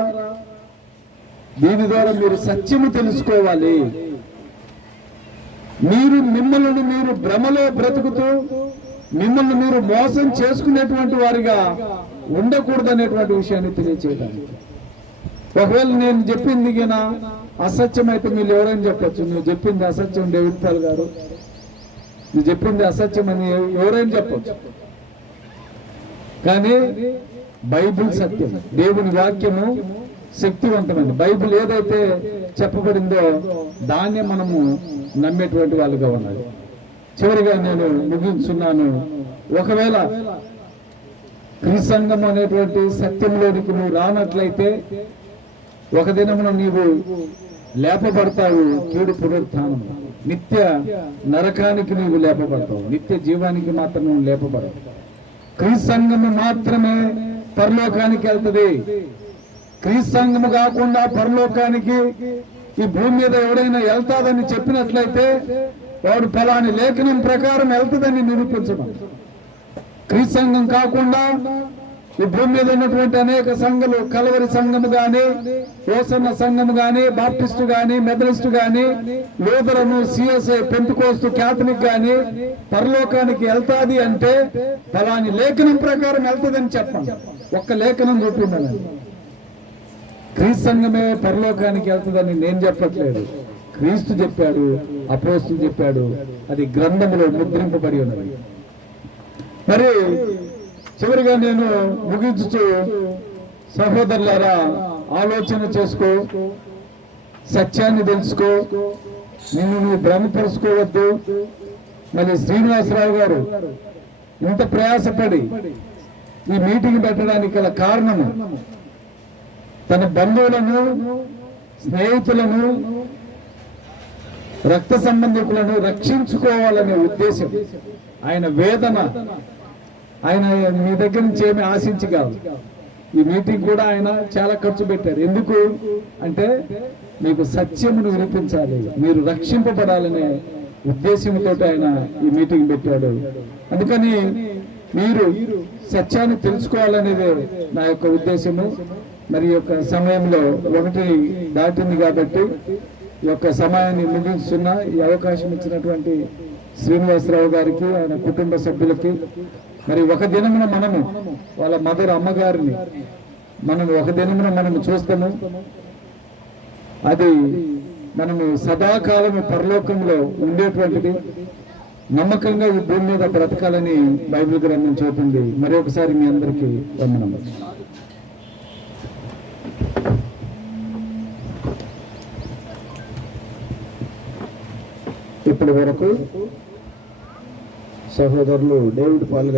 మీరు సత్యము తెలుసుకోవాలి, మిమ్మల్ని మీరు భ్రమలో బ్రతుకుతూ మిమ్మల్ని మీరు మోసం చేసుకునేటువంటి వారిగా ఉండకూడదు అనేటువంటి విషయాన్ని తెలియచేయడానికి. ఒకవేళ నేను చెప్పింది అసత్యం అయితే మీరు ఎవరైనా చెప్పచ్చు, నువ్వు చెప్పింది అసత్యం డేవిడ్ పాల్ గారు, నువ్వు చెప్పింది అసత్యం అని ఎవరైనా చెప్పచ్చు. కానీ బైబిల్ సత్యం, దేవుని వాక్యము శక్తివంతమైంది. బైబిల్ ఏదైతే చెప్పబడిందో దాన్నే మనము నమ్మేటువంటి వాళ్ళుగా ఉండాలి. చివరిగా నేను ముగించున్నాను. ఒకవేళ క్రీస్తు సంఘం అనేటువంటి సత్యంలోనికి నువ్వు రానట్లయితే ఒక దినమున నీవు లేపబడతావు, కీడు పునరుత్థానం, నిత్య నరకానికి నీవు లేపబడతావు, నిత్య జీవానికి మాత్రం నువ్వు లేపబడవు. క్రీస్తు సంఘము మాత్రమే పరలోకానికి వెళ్తుంది. క్రీస్తు సంఘము కాకుండా పరలోకానికి ఈ భూమి మీద ఎవడైనా వెళ్తాదని చెప్పినట్లయితే వాడు ఫలాని లేఖనం ప్రకారం వెళ్తుందని నిరూపించడం. క్రీస్తు సంఘం కాకుండా ఈ భూమి మీద ఉన్నటువంటి అనేక సంఘాలు, కలవరి సంఘము గాని, ఓసన్న సంఘము గాని, బాప్టిస్టు గాని, మెథడిస్టు గాని, లూథరను, సిఎస్ఐ, పెంతెకోస్తు, క్యాథలిక్ గాని పరలోకానికి వెళ్తాది అంటే ఫలాని లేఖనం ప్రకారం వెళ్తుందని చెప్పండి. ఒక్క లేఖనం చూపిందని. క్రీస్తు సంఘమే పరలోకానికి వెళ్తుందని నేను చెప్పట్లేదు, క్రీస్తు చెప్పాడు, అపోస్తులు చెప్పాడు, అది గ్రంథములో ముద్రింపబడి ఉన్నది. మరి చివరిగా నేను ముగించుతూ, సహోదరులారా, ఆలోచన చేసుకో, సత్యాన్ని తెలుసుకో, నిన్ను నువ్వు భ్రమపరుచుకోవద్దు. మరి శ్రీనివాసరావు గారు ఇంత ప్రయాసపడి ఈ మీటింగ్ పెట్టడానికి గల కారణము తన బంధువులను, స్నేహితులను, రక్త సంబంధికులను రక్షించుకోవాలనే ఉద్దేశం. ఆయన వేదన, ఆయన మీ దగ్గర నుంచి ఏమి ఆశించి కాదు. ఈ మీటింగ్ కూడా ఆయన చాలా ఖర్చు పెట్టారు. ఎందుకు అంటే మీకు సత్యమును వినిపించాలి, మీరు రక్షింపబడాలనే ఉద్దేశంతో ఆయన ఈ మీటింగ్ పెట్టాడు. అందుకని మీరు సత్యాన్ని తెలుసుకోవాలనేదే నా యొక్క ఉద్దేశము. మరి యొక్క సమయంలో 1 దాటింది కాబట్టి ఈ యొక్క సమయాన్ని ముగిస్తున్నా. ఈ అవకాశం ఇచ్చినటువంటి శ్రీనివాసరావు గారికి, ఆయన కుటుంబ సభ్యులకి, మరి ఒక దినమున మనము వాళ్ళ మదర్ అమ్మగారిని ఒక దినమున మనము చూస్తాము. అది మనము సదాకాలము పరలోకంలో ఉండేటువంటిది. నమ్మకంగా ఈ భూమి మీద బ్రతకాలని బైబిల్ గ్రంథం చెబుతుంది. మరి ఒకసారి మీ అందరికీ వందనములు. ఇప్పటి వరకు సహోదరులు డేవిడ్ పాల్ గారు